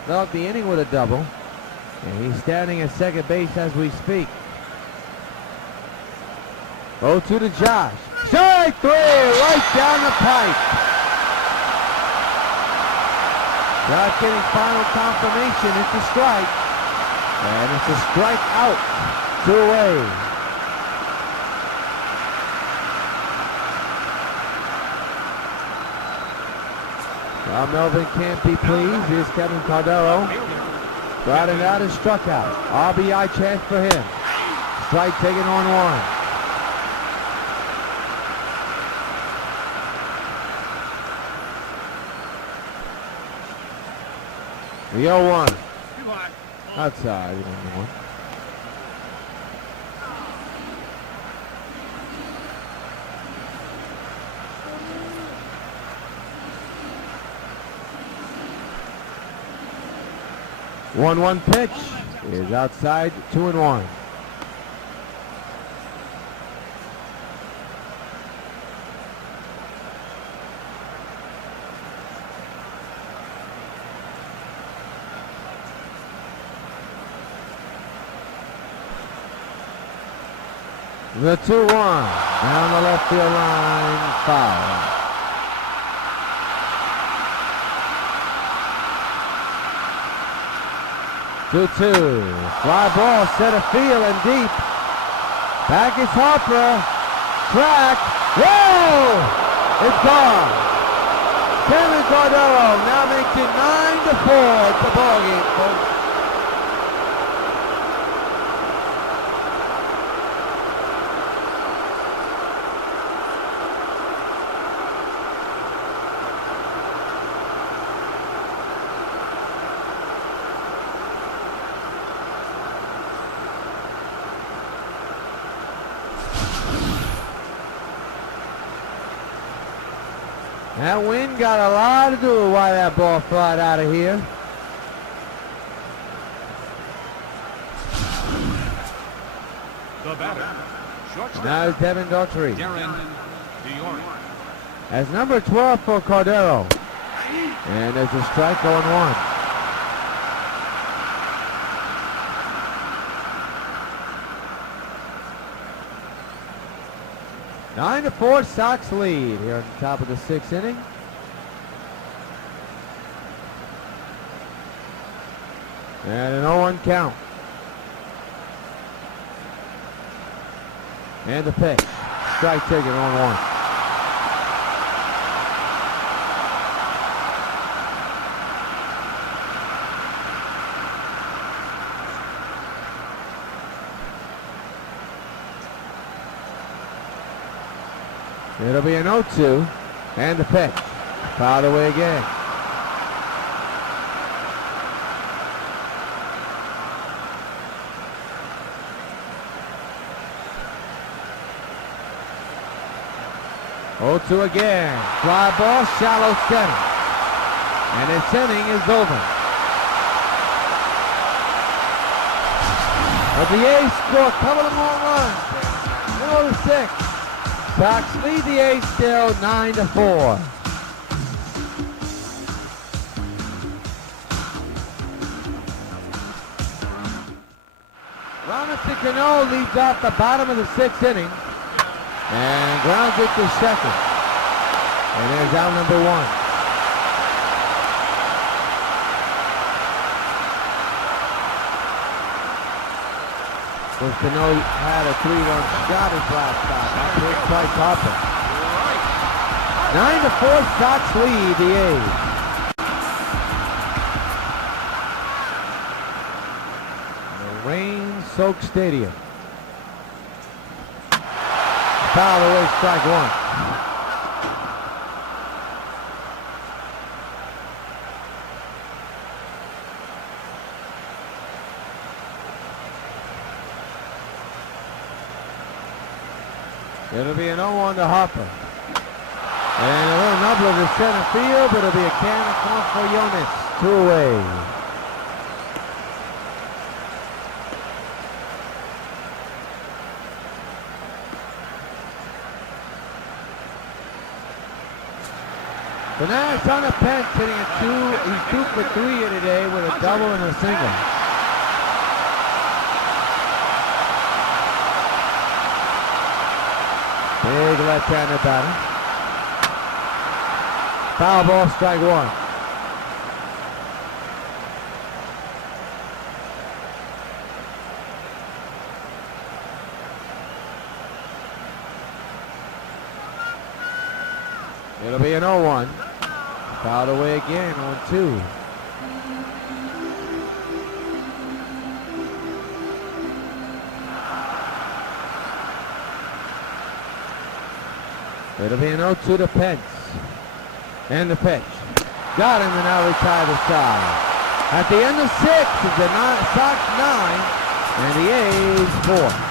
Led off the inning with a double. And he's standing at second base as we speak. 0-2 to Josh. Strike 3 right down the pipe. Josh getting final confirmation. It's a strike. And it's a strike out. 2 away. Well, Melvin can't be pleased. Here's Kevin Cordero. Riding out and struck out. RBI chance for him. Strike taken on 1. The 0-1. Outside. 1. One pitch is outside, 2-1. The 2-1 down the left field line, foul. Two. Fly ball, center field and deep. Back is Harper. Track. Whoa! It's gone. Kevin Cordero now makes it 9-4. It's the ball game, folks. That wind got a lot to do with why that ball flied out of here. The batter, shortstop. Now it's Devin Daughtry. As number 12 for Cordero. And there's a strike on 1. Nine to 4, Sox lead here at the top of the 6th inning. And an 0-1 count. And the pitch. Strike taken on 1. It'll be an 0-2, and the pitch. Fouled away again. Oh, 2 again. Fly ball, shallow center. And this inning is over. But the A's score a couple of more runs. Middle of the 6th. Sox lead the A's still 9-4. Robinson Cano leads off the bottom of the 6th inning and grounds it to second. And there's out number 1. Well, Cano had a 3-run shot his last time. That's hit Bryce Harper. 9-4, Sox lead the A's. The rain-soaked stadium. Foul away, strike 1. It'll be an 0-1 to Harper. And a little nubbler to center field, but it'll be a can of corn for Jonas. 2 away. So now it's on a Pence hitting a 2. He's 2 for 3 here today with a double and a single. Big left-handed batter. Foul ball, strike 1. It'll be an 0-1. Fouled away again, 0-2. It'll be an 0-2 to Pence. And the pitch. Got him and now retire the side. At the end of 6, it's the Sox 9 and the A's 4.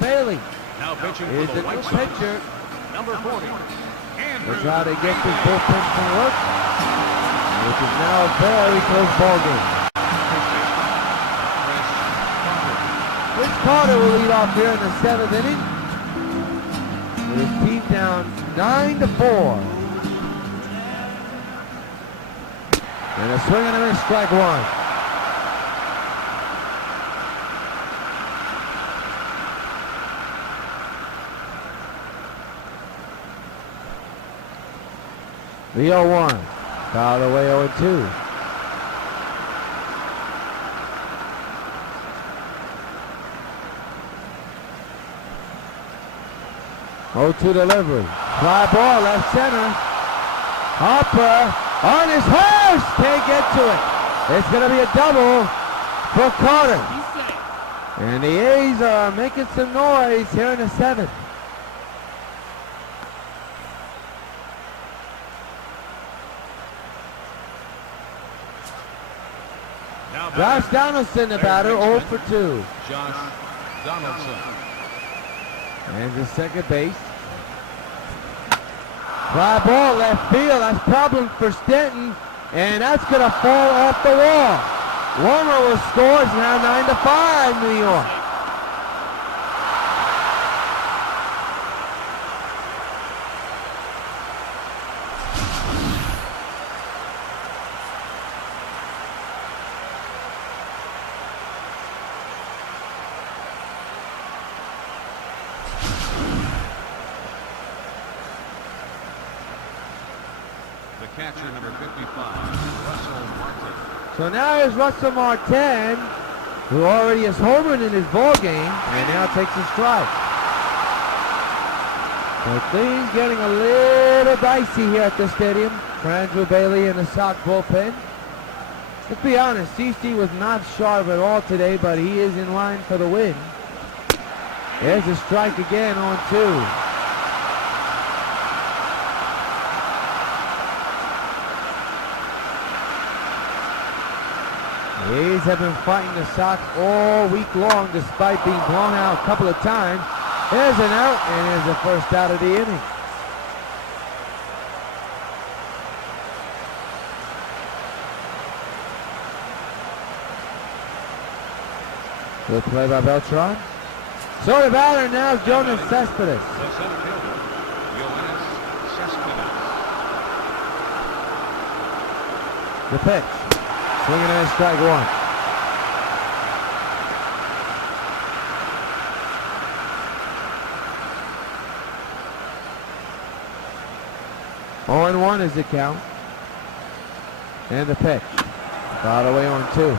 Bailey Now pitching is for the the White new Sox. pitcher. Number 40. We'll try to get this bullpen to work, which is now a very close ball game. Chris Carter will lead off here in the 7th inning, with his team down 9-4. And a swing and a miss, strike 1. The 0-1, fouled away 0-2. Oh-2 delivery. Fly ball, left center. Harper on his horse, can't get to it. It's going to be a double for Carter. And the A's are making some noise here in the 7th. Josh Donaldson, the batter, 0 for 2. Josh Donaldson. And the second base. Fly ball, left field. That's problem for Stanton. And that's going to fall off the wall. Warmer will score. It's now 9-5, New York. Catcher number 55, Russell Martin. So now here's Russell Martin, who already has homered in his ball game, and now takes a strike. So things getting a little dicey here at the stadium for Andrew Bailey and the Sox bullpen. Let's be honest, CC was not sharp at all today, but he is in line for the win. There's a strike again on 2. The A's have been fighting the Sox all week long despite being blown out a couple of times. There's an out, and there's the first out of the inning. Good play by Beltran. So the batter now is Jonas Cespedes. The center fielder, Yoenis Cespedes. The pitch. Swinging and a strike 1. Oh and 1 is the count. And the pitch. Fouled away on 2.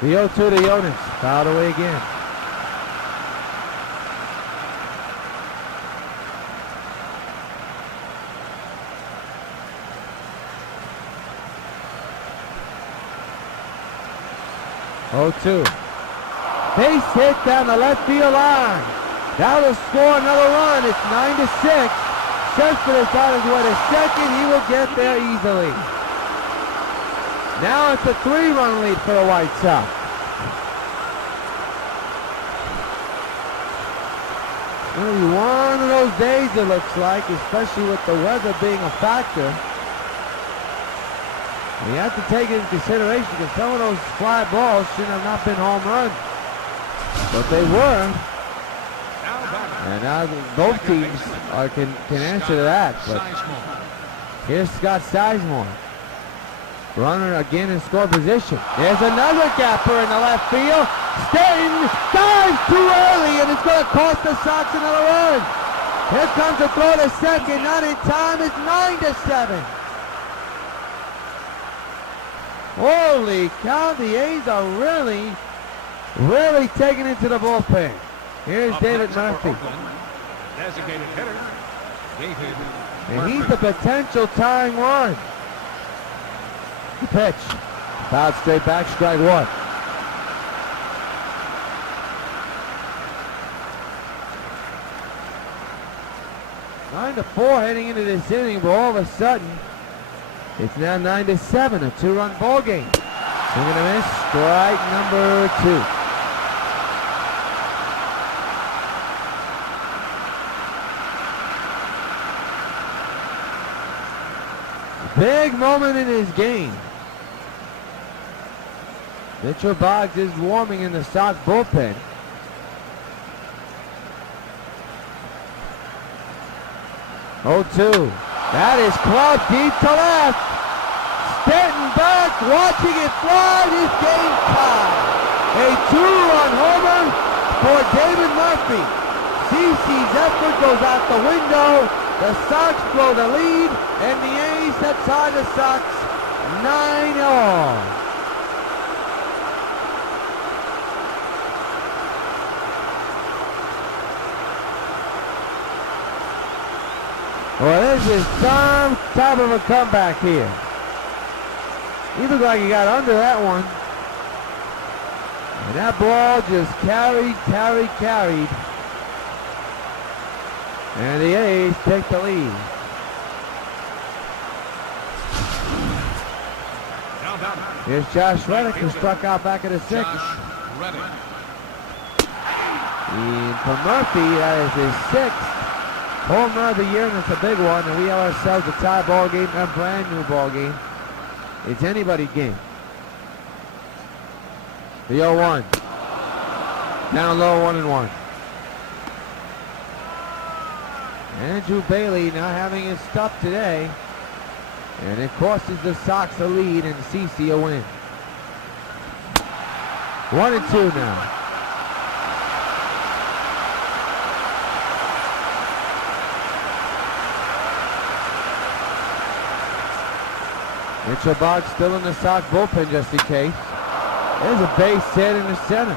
The 0-2 to Jonas, fouled away again. Oh, 2. Base hit down the left field line. That'll score another run. It's 9-6. Cespedes on his way to second. He will get there easily. Now it's a 3-run lead for the White Sox. Really one of those days, it looks like, especially with the weather being a factor. You have to take it into consideration because some of those fly balls should have not been home runs. But they were. And now both teams can answer to that. But here's Scott Sizemore. Runner again in score position. There's another gapper in the left field. Stanton dives too early, and it's going to cost the Sox another run. Here comes a throw to second, not in time. It's 9-7. Holy cow, the A's are really taking it to the bullpen. Here's David Murphy. Designated hitter, David And he's the potential tying run. The pitch. Fouled straight back, strike one. Nine to 4 heading into this inning, but all of a sudden, it's now 9-7, a 2-run ball game. Swing and a miss, strike number 2. Big moment in his game. Mitchell Boggs is warming in the Sox bullpen. Oh, 2. That is clubbed deep to left. Stanton back, watching it fly. This game tied. A 2-run homer for David Murphy. CeCe's effort goes out the window. The Sox blow the lead, and the A's have tied the Sox 9-all. Well, this is some type of a comeback here. He looked like he got under that one. And that ball just carried. And the A's take the lead. Here's Josh Reddick, who struck out back in the 6th. And for Murphy, that is his 6th home run of the year, and it's a big one. And we have ourselves a tie ball game, a brand new ball game. It's anybody's game. The 0-1. Down low, 1-1. Andrew Bailey now having his stuff today. And it costs the Sox a lead and CeCe a win. 1-2 now. Mitchell Boggs still in the Sox bullpen just in case. There's a base hit in the center.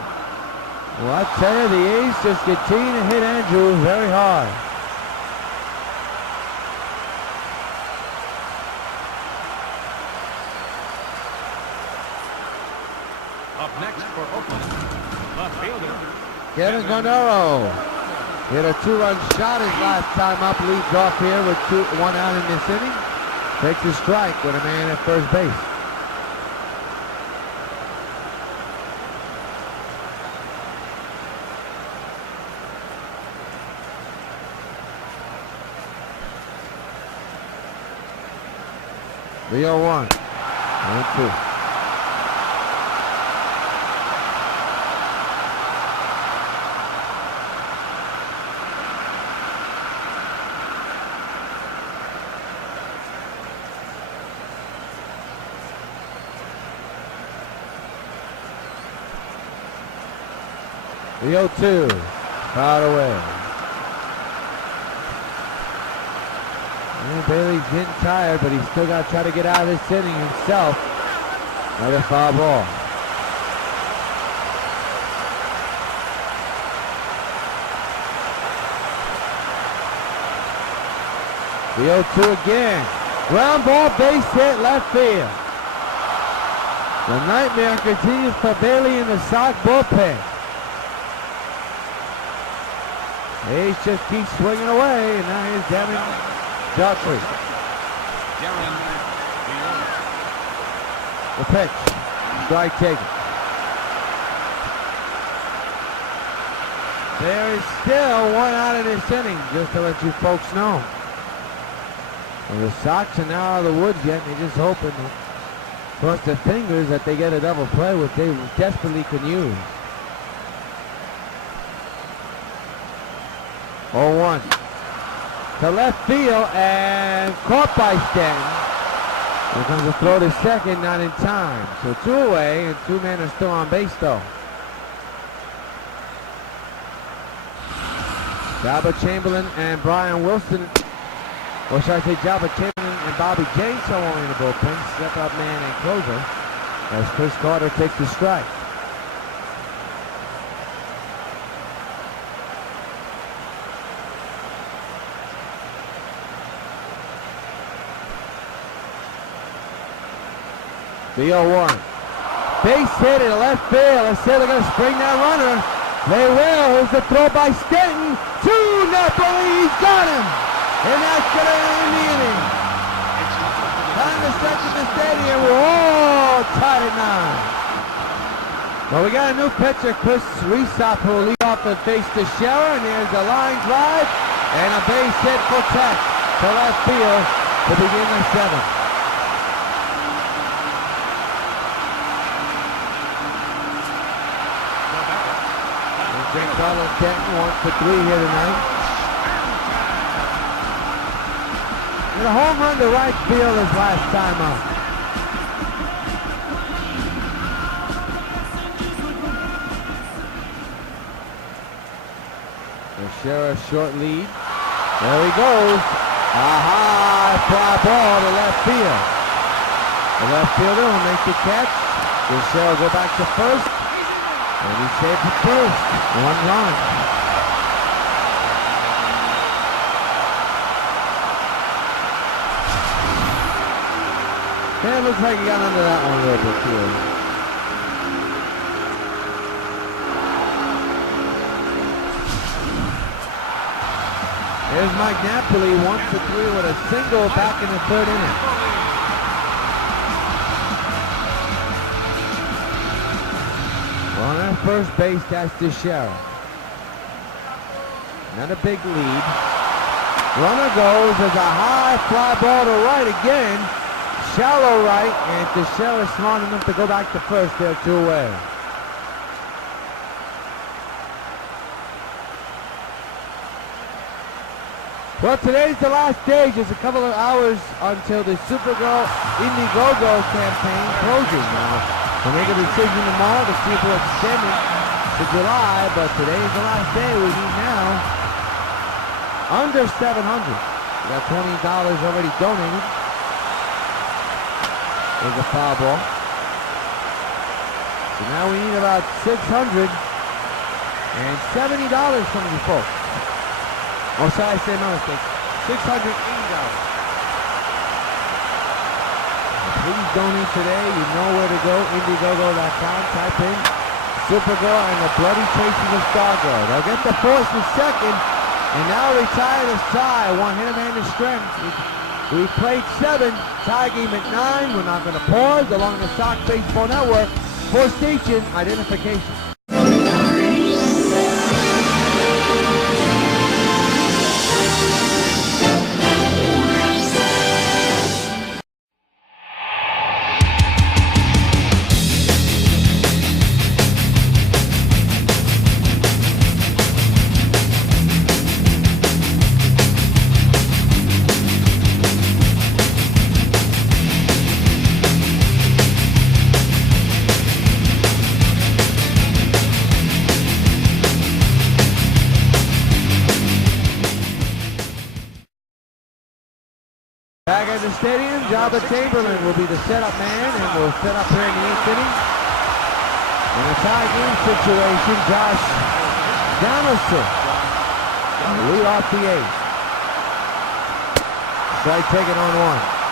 Well, I tell you, the A's just continue to hit Andrew very hard. Up next for Oakland, left fielder Kevin Gonnaro hit a 2-run shot his last time up. Leads off here with 1 out in this inning. Takes a strike with a man at first base. The 0-1. 1-2. The 0-2, fouled away. And Bailey's getting tired, but he's still got to try to get out of this inning himself. Another foul ball. The 0-2 again. Ground ball, base hit, left field. The nightmare continues for Bailey in the Sox bullpen. Hayes just keeps swinging away, and now here's Devin Daughtry. The pitch. Strike taken. There is still one out of this inning, just to let you folks know. Well, the Sox are now out of the woods yet, and they're just hoping, cross their fingers, that they get a double play, which they desperately could use. 0-1. To left field, and caught by Stanton. Here comes a throw to second, not in time. So 2 away, and 2 men are still on base, though. Jabba Chamberlain and Brian Wilson, or should I say Jabba Chamberlain and Bobby James are in the bullpen, step up man and closer, as Chris Carter takes the strike. The 0-1. Base hit in left field. Let's say they're going to spring that runner. They will. Here's the throw by Stanton to Napoli. He's got him. And that's going to end the inning. Time to stretch at the stadium. We're all tied at 9. Well, we got a new pitcher, Chris Rios, who will lead off and face the Scherer. And here's a line drive and a base hit for Tech to left field to begin the 7th. Carlos Stanton 1 for 3 here tonight. And a home run to right field his last time up. The Sheriff short lead. There he goes. A high fly ball to left field. The left fielder will make the catch. The Sheriff will go back to first. And he saved the first. 1 run. Yeah, it looks like he got under that one a little bit too. There's Mike Napoli, 1 for 3 with a single back in the 3rd inning. On at first base, that's the Sheriff. Not a big lead. Runner goes as a high fly ball to right again. Shallow right, and the Sheriff smart enough to go back to first there 2 away. Well, today's the last day. Just a couple of hours until the Supergirl Indiegogo campaign closes now. We'll make a decision tomorrow to see if we'll extend it to July, but today is the last day. We need now under 700. We got $20 already donated. There's a foul ball. So now we need about $670 from you folks. Or should I say my mistake? $680. Please donate today. You know where to go. Indiegogo.com. Type in Supergirl and the Bloody Traces of Stargirl. They'll get the force in second. And now retire the Cy. 1 hit man to strength. We played 7. Tie game at 9. We're not going to pause along the Sox Baseball Network for station identification. Back at the stadium, Jabba Chamberlain will be the setup man and will set up here in the 8th inning. In a tie game situation, Josh Donaldson will lead off the 8th. Strike taken on 1.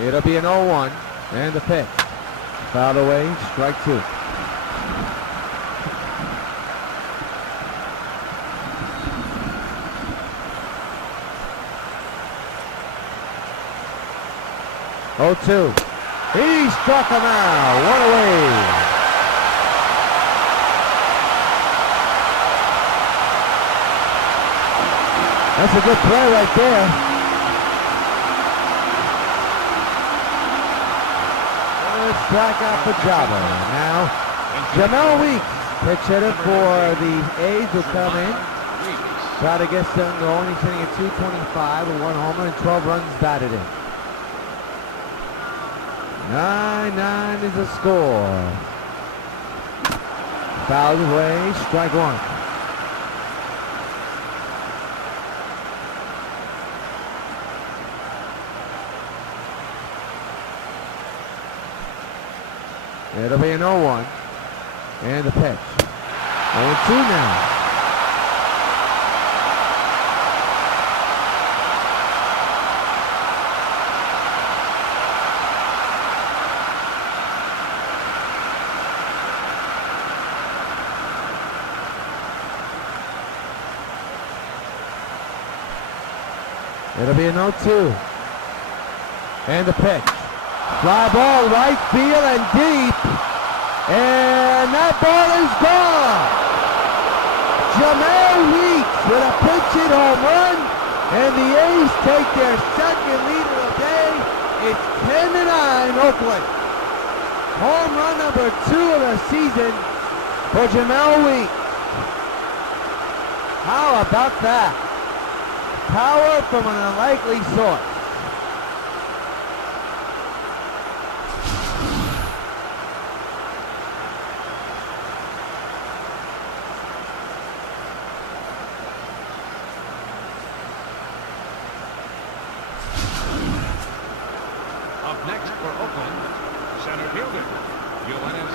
It'll be an 0-1. And the pitch. Fouled away, strike 2. Oh, 2. He struck him out. 1 away. That's a good play right there. Strikeout for Java. Now, Jamel Weeks, pitch hitter for the A's, will come in. Try to get something going. He's hitting at 225 with 1 homer and 12 runs batted in. 9-9 is the score. Fouled away, strike 1. It'll be an 0-1. And the pitch. 0-2 now. It'll be an 0-2. And the pitch. Fly ball right field and deep. And that ball is gone. Jamel Weeks with a pinch hit home run. And the A's take their second lead of the day. It's 10-9 Oakland. Home run number 2 of the season for Jamel Weeks. How about that? Power from an unlikely source. Up next for Oakland, center fielder, W.O.N.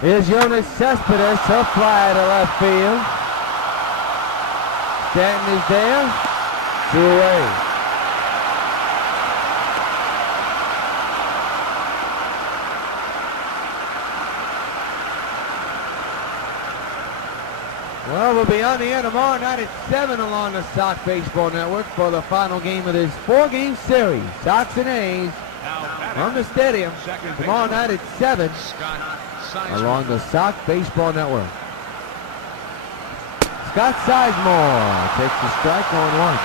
Here's Jonas Cespedes. He'll fly to left field. Stanton is there. 2 away. Well, we'll be on the air tomorrow night at 7 along the Sox Baseball Network for the final game of this 4-game series. Sox and A's from the stadium tomorrow night at 7 along the Sox Baseball Network. Scott Sizemore takes the strike on 1.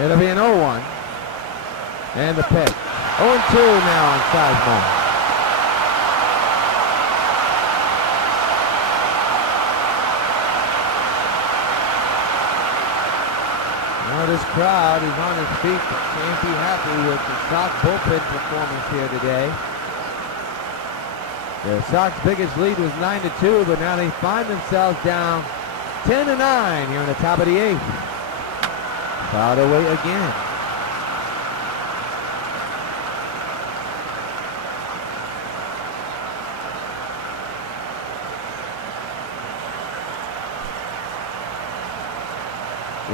It'll be an 0-1. And the pitch. 0-2 now on Sizemore. Now this crowd is on its feet. Can't be happy with the Sox bullpen performance here today. The Sox biggest lead was 9-2, but now they find themselves down 10-9 here in the top of the 8th. Fouled away again.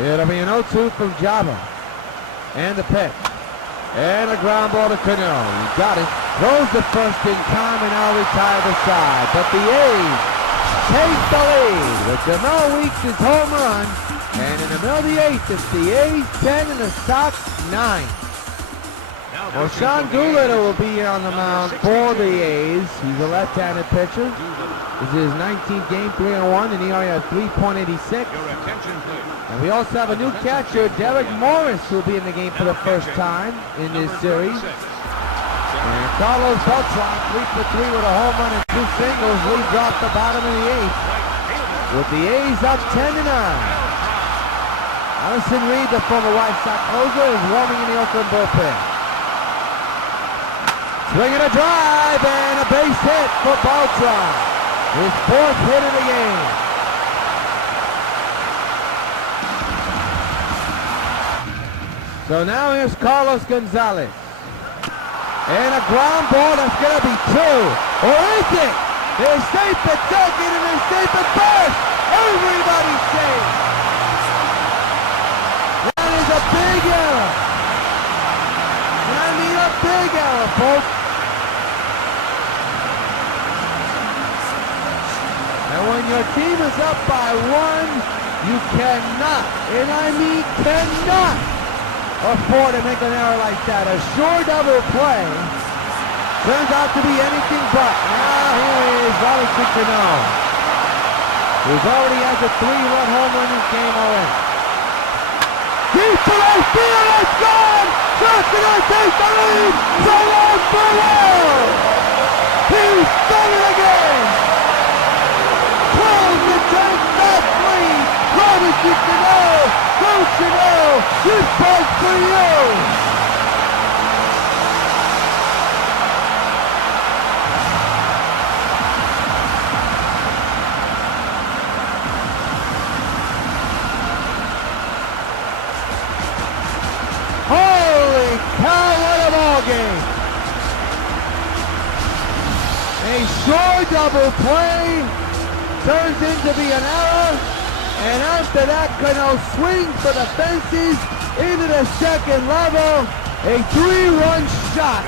It'll be an 0-2 from Java. And the pitch. And a ground ball to Cano. He got it. Throws the first in time and now retire the side. But the A's take the lead with Jamel Weeks' home run. And in the middle of the 8th, it's the A's 10 and the Sox 9. Well, Sean Doolittle will be on the mound for the A's. He's a left-handed pitcher. This is his 19th game, 3-1, and he already had 3.86. And we also have a new catcher, Derek Morris, who will be in the game for the first time in this series. And Carlos Beltran, 3 for 3 with a home run and 2 singles, leads off the bottom of the 8th. with the A's up 10-9. Allison Reed, the former White Sox closer, is warming in the Oakland bullpen. Swinging a drive and a base hit for Beltran. His fourth hit of the game. So now here's Carlos Gonzalez. And a ground ball that's going to be two. Or is it? They're safe at second and they're safe at first. Everybody's safe. That is a big error. And I mean a big error, folks. And when your team is up by one, you cannot, and I mean cannot, afford to make an error like that. A sure double play turns out to be anything but. Now here is Valentin Cano, who's already has a 3-run home run this game already. Deep to right field, it's gone! Justin takes the lead! So long for Will! He's done it again! 12 to 10 back lead! Robinson Cano! Go Cano! This one's for you! Holy cow, what a ball game! A short double play turns into be an error, and after that, Cano swings for the fences into the second level. A 3-run shot,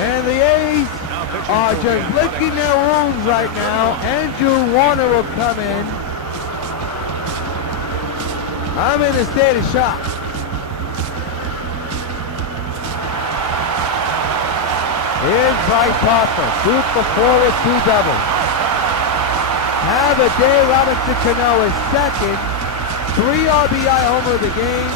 and the A's are just licking their wounds right now. Andrew Warner will come in. I'm in a state of shock. Here's Bryce Harper, 2 for 4 with 2 doubles. Have a day, Robinson Cano is second, 3 RBI homer of the game,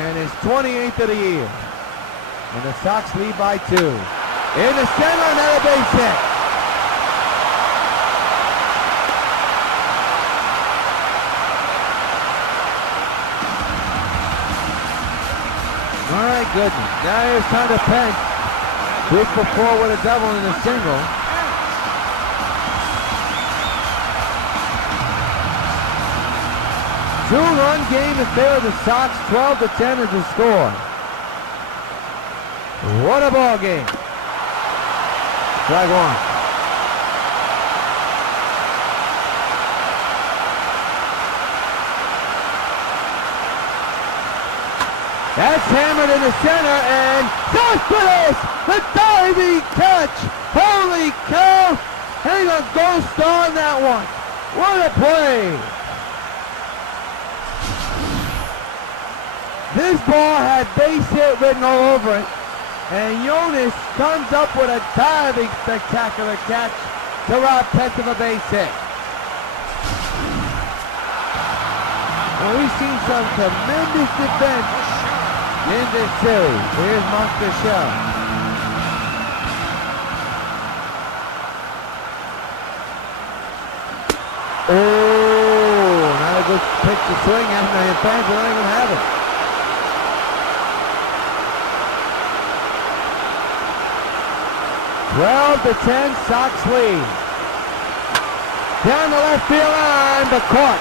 and his 28th of the year. And the Sox lead by 2. In the center, another base hit. All right, goodness. Now here's Hunter Pence. 2 for 4 with a double and a single. Two-run game in favor of the Sox. 12 to 10 is the score. What a ball game. Strike one. That's hammered in the center, and Cespedes, the diving catch. Holy cow. Hang a ghost on that one. What a play. This ball had base hit written all over it, and Jonas comes up with a diving spectacular catch to rob Pence of a base hit. Well, we've seen some tremendous defense in this series. Here's Monster Show. Oh, not a good pitch to swing at, and the fans are not even have it. Twelve to 10, Sox lead. Down the left field line, but caught.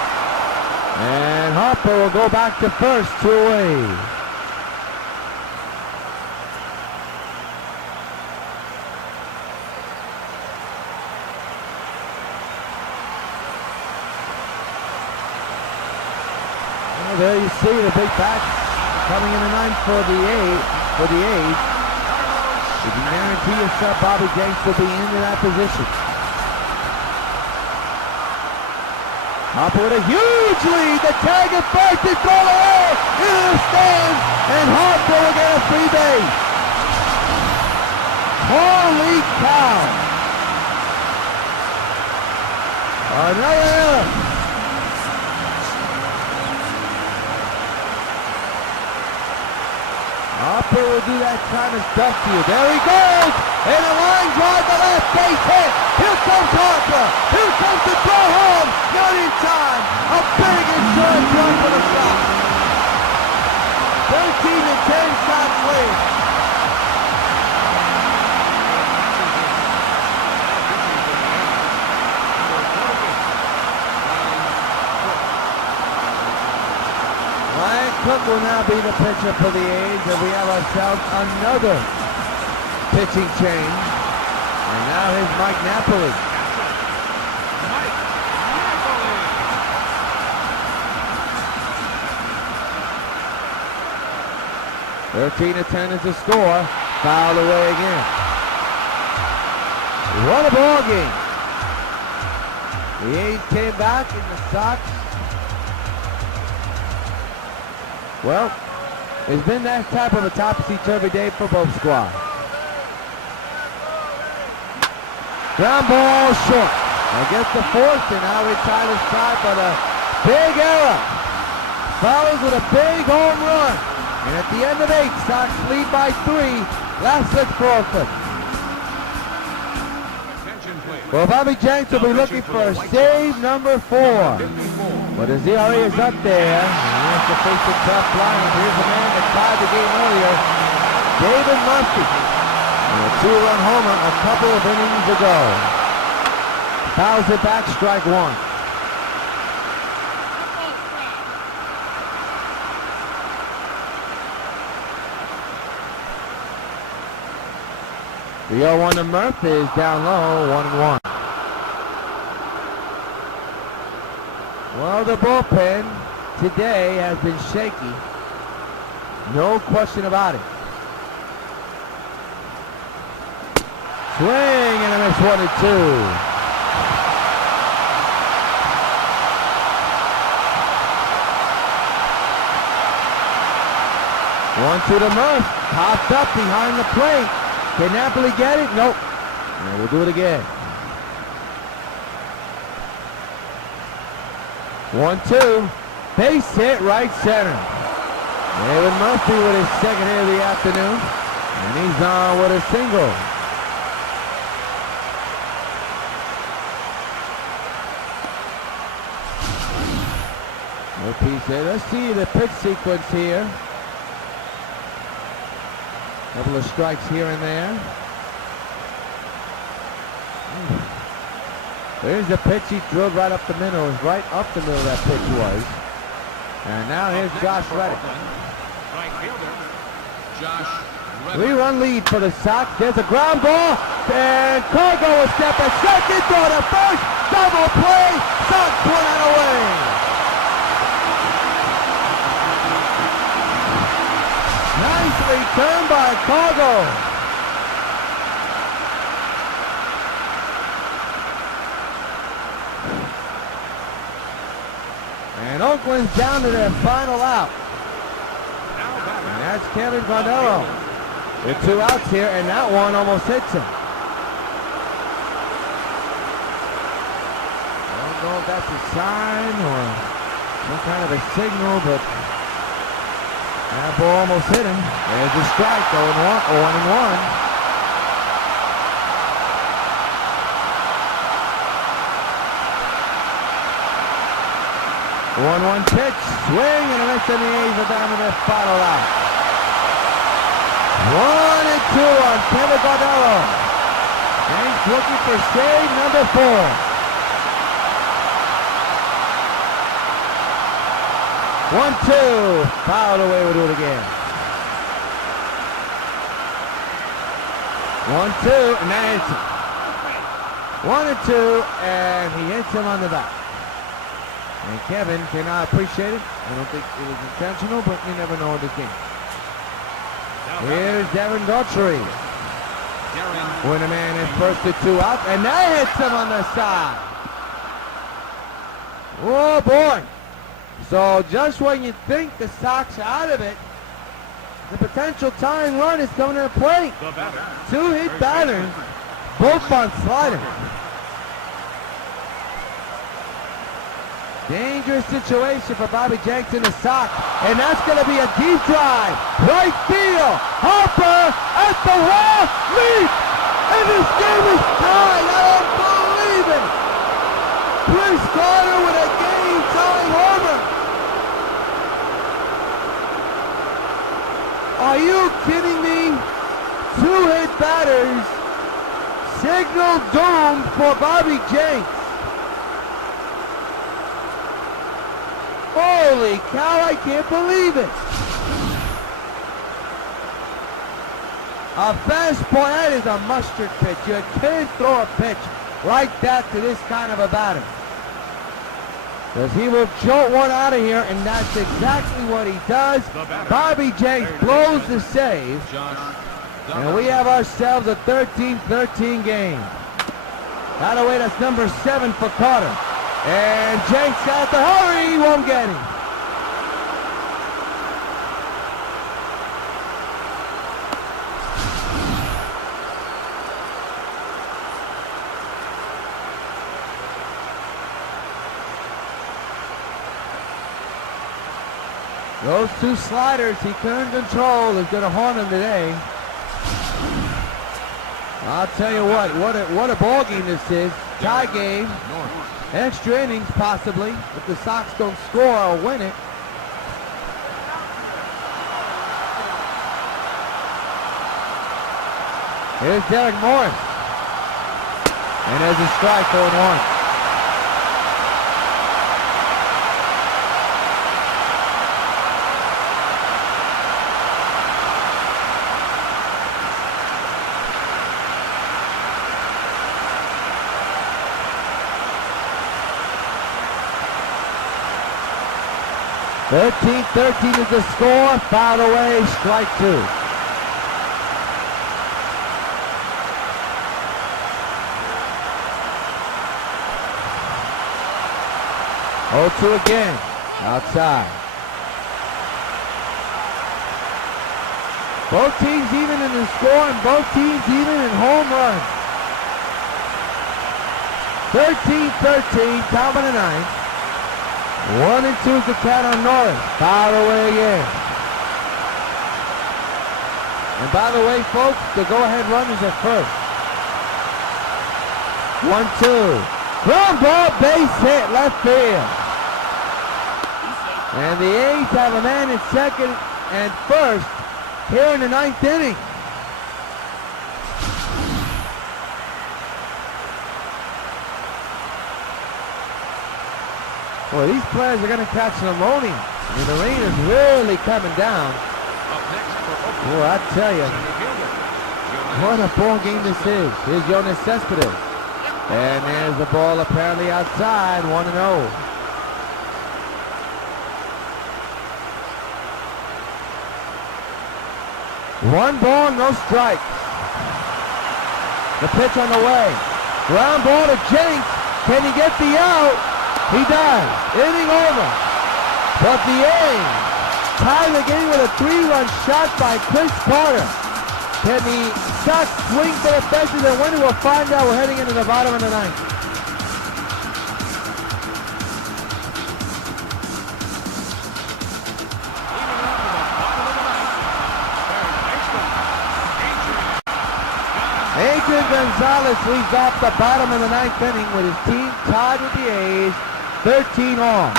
And Harper will go back to first, 2 away. Well, there you see the big bat coming in the ninth for the A's. You can guarantee yourself Bobby Jenks will be into that position. Harper with a huge lead. The tag at first is going away. In the stands, and Harper will get a free base. Holy cow. Another error. Harper will do that kind of stuff to you. There he goes! And a line drive to left, base hit! Here comes Harper! Here comes the throw home! Not in time! A big insurance run for the Sox! 13-10 Sox lead. Cook will now be the pitcher for the A's, and we have ourselves another pitching change. And now here's Mike Napoli. Mike Napoli. 13-10 is the score. Fouled away again. What a ball game. The A's came back, and the Sox, well, it's been that type of a topsy-turvy day for both squads. Ground ball short. Against the fourth, and now we tie this tie, but a big error. Follows with a big home run. And at the end of 8, Sox lead by 3. Last hit for Oakland. Well, Bobby Jenks will be looking for save number 4. But his ERA is up there. He has to face a tough line. Here's the man that tied the game earlier, David Murphy. And a 2-run homer a couple of innings ago. Fouls it back, strike 1. The 0-1 to Murphy is down low, 1-1. Well, the bullpen today has been shaky. No question about it. Swing and a miss, 1-2. One to the Murph. Popped up behind the plate. Can Napoli get it? Nope. And we'll do it again. 1-2. Base hit right center. David Murphy with his second hit of the afternoon. And he's on with a single. Murphy said, let's see the pitch sequence here. Couple of strikes here and there. There's the pitch he drilled right up the middle. It was right up the middle that pitch was. And now here's Josh Reddick. Right fielder, Josh Reddick. 3-run lead for the Sox. There's a ground ball. And Cargo will step at second. Throw to first. Double play. Sox pull that away. Nice return by Cargo. And Oakland's down to their final out. And that's Kevin Gardero. With 2 outs here, and that one almost hits him. I don't know if that's a sign or some kind of a signal, but that ball almost hit him. There's the strike, 0-1. 1-1 pitch, swing, and a miss, and the A's are down to their final out. 1-2 on Kevin Gardero. Yanks looking for save number 4. 1-2, fouled away, we'll do it again. 1-2, and that hits him. 1-2, and he hits him on the back. And Kevin cannot appreciate it. I don't think it was intentional, but you never know in this game. Here's Devin Daughtry. When a man is first to 2 out, and that hits him on the side. Oh boy. So just when you think the Sox are out of it, the potential tying run is coming to the plate. 2-hit batter, both on slider. Dangerous situation for Bobby Jenks in the Sox. And that's going to be a deep drive. Right field. Harper at the wall. Leap. And this game is tied. I don't believe it. Chris Carter with a game-tying homer. Are you kidding me? Two-hit batters. Signal doom for Bobby Jenks. Holy cow, I can't believe it. A fastball, that is a mustard pitch. You can't throw a pitch like that to this kind of a batter. Because he will jolt one out of here, and that's exactly what he does. Bobby Jenks blows the save. And we have ourselves a 13-13 game. By the way, that's number 7 for Carter. And Jenks got the hurry, he won't get him. Those two sliders he couldn't control is going to haunt him today. I'll tell you what a ball game this is. Tie game. Extra innings, possibly, if the Sox don't score or win it. Here's Derek Morris. And there's a strike, 0-1. (13-13) is the score. Fouled away, strike 2. (0-2) again, outside. Both teams even in the score and both teams even in home runs. 13-13, top of the ninth. 1-2 is the count on Norris. Fouled away again. And by the way, folks, the go-ahead run is at first. 1-2. Ground ball, base hit, left field. And the A's have a man in second and first here in the 9th inning. Well, these players are going to catch pneumonia. I mean, the rain is really coming down. Boy, I tell you, what a ball game this is. Here's Yoenis Cespedes. And there's the ball apparently outside, 1-0. One ball, no strikes. The pitch on the way. Ground ball to Jenks. Can he get the out? He does. Inning over. But the A's tie the game with a 3-run shot by Chris Carter. Can the Sox swing for the fences and win it? We'll find out. We're heading into the bottom of the 9th. Adrian Gonzalez leads off the bottom of the 9th inning with his team tied with the A's, 13 all.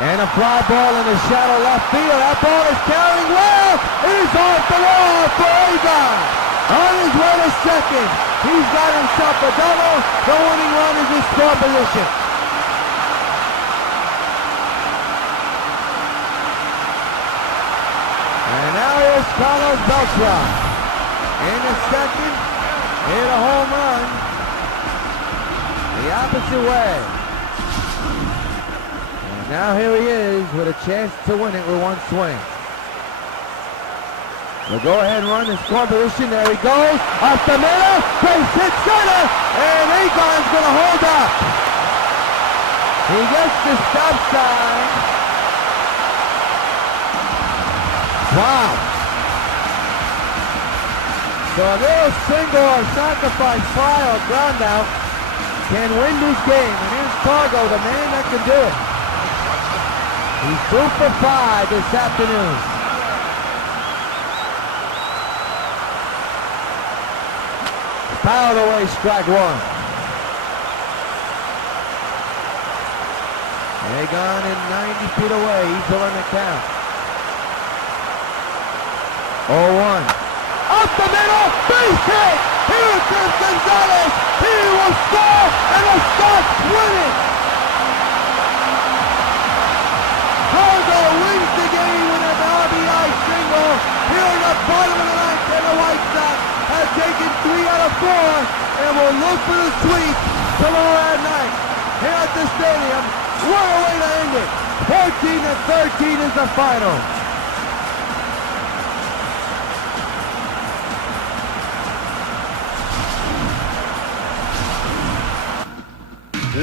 And a fly ball in the shallow left field. That ball is carrying well. It is off the wall for Avon. On his way to second. He's got himself a double. The winning run is in score position. And now here's Carlos Beltran. In the second. Hit a home run the opposite way. And now here he is with a chance to win it with one swing. The go-ahead run in score position. There he goes. Up the middle. Base hit center. And Agon's going to hold up. He gets the stop sign. Wow. So a little single or sacrifice fly or ground out can win this game. And here's Cargo, the man that can do it. He's 2 for 5 this afternoon. Fouled away, strike one. They gone in 90 feet away. He's on the count. 0-1. Up the middle, base hit. Here comes Gonzalez. He will score, and the Sox win it. Hargo wins the game with an RBI single here in the bottom of the ninth, and the White Sox have taken 3 out of 4 and will look for the sweep tomorrow at night here at the stadium. What a way to end it. 14-13 is the final.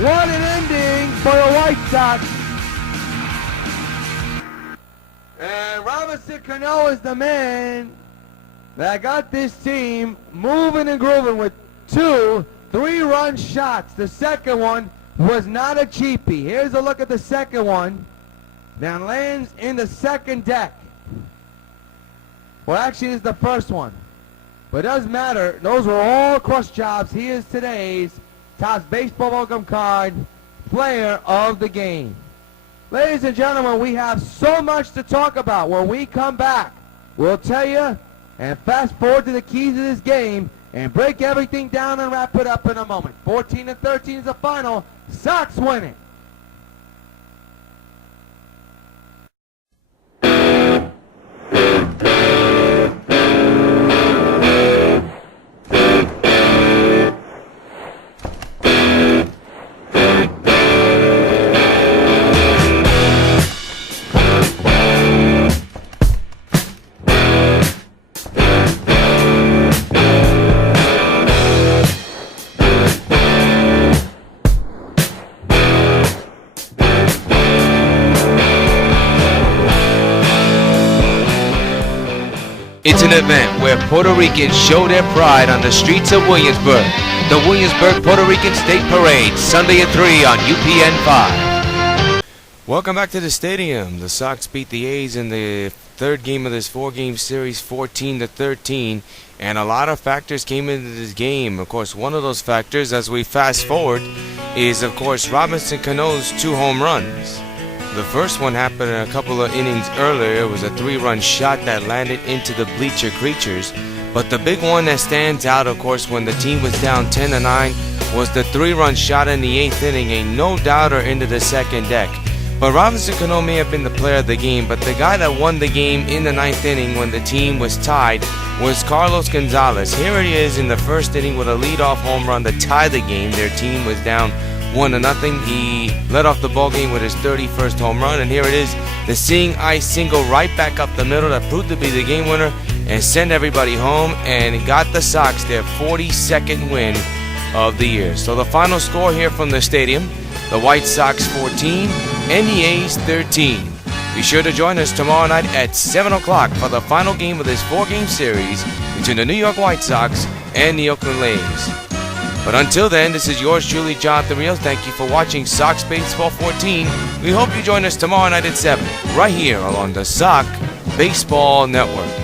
What an ending for the White Sox. And Robinson Cano is the man that got this team moving and grooving with 2 3-run shots. The second one was not a cheapie. Here's a look at the second one. Now lands in the second deck. Well, actually, it's the first one. But it doesn't matter. Those were all cross jobs. He is today's Topps Baseball Welcome Card player of the game. Ladies and gentlemen, we have so much to talk about. When we come back, we'll tell you and fast forward to the keys of this game and break everything down and wrap it up in a moment. 14-13 is the final. Sox win it. It's an event where Puerto Ricans show their pride on the streets of Williamsburg. The Williamsburg Puerto Rican State Parade, Sunday at 3 on UPN 5. Welcome back to the stadium. The Sox beat the A's in the third game of this 4-game series, 14-13. And a lot of factors came into this game. Of course, one of those factors, as we fast forward, is, of course, Robinson Cano's 2 home runs. The first one happened a couple of innings earlier. It was a 3-run shot that landed into the bleacher creatures. But the big one that stands out, of course, when the team was down 10-9, was the 3-run shot in the 8th inning, a no-doubter into the second deck. But Robinson Cano may have been the player of the game, but the guy that won the game in the 9th inning when the team was tied was Carlos Gonzalez. Here it is in the first inning with a leadoff home run to tie the game. Their team was down 1-0. He led off the ball game with his 31st home run, and here it is, the seeing eye single right back up the middle that proved to be the game winner and send everybody home, and got the Sox their 42nd win of the year. So the final score here from the stadium: the White Sox 14 and the A's 13. Be sure to join us tomorrow night at 7 o'clock for the final game of this 4-game series between the New York White Sox and the Oakland A's. But until then, this is yours truly, Jonathan Rios. Thank you for watching Sox Baseball 14. We hope you join us tomorrow night at 7, right here along the Sox Baseball Network.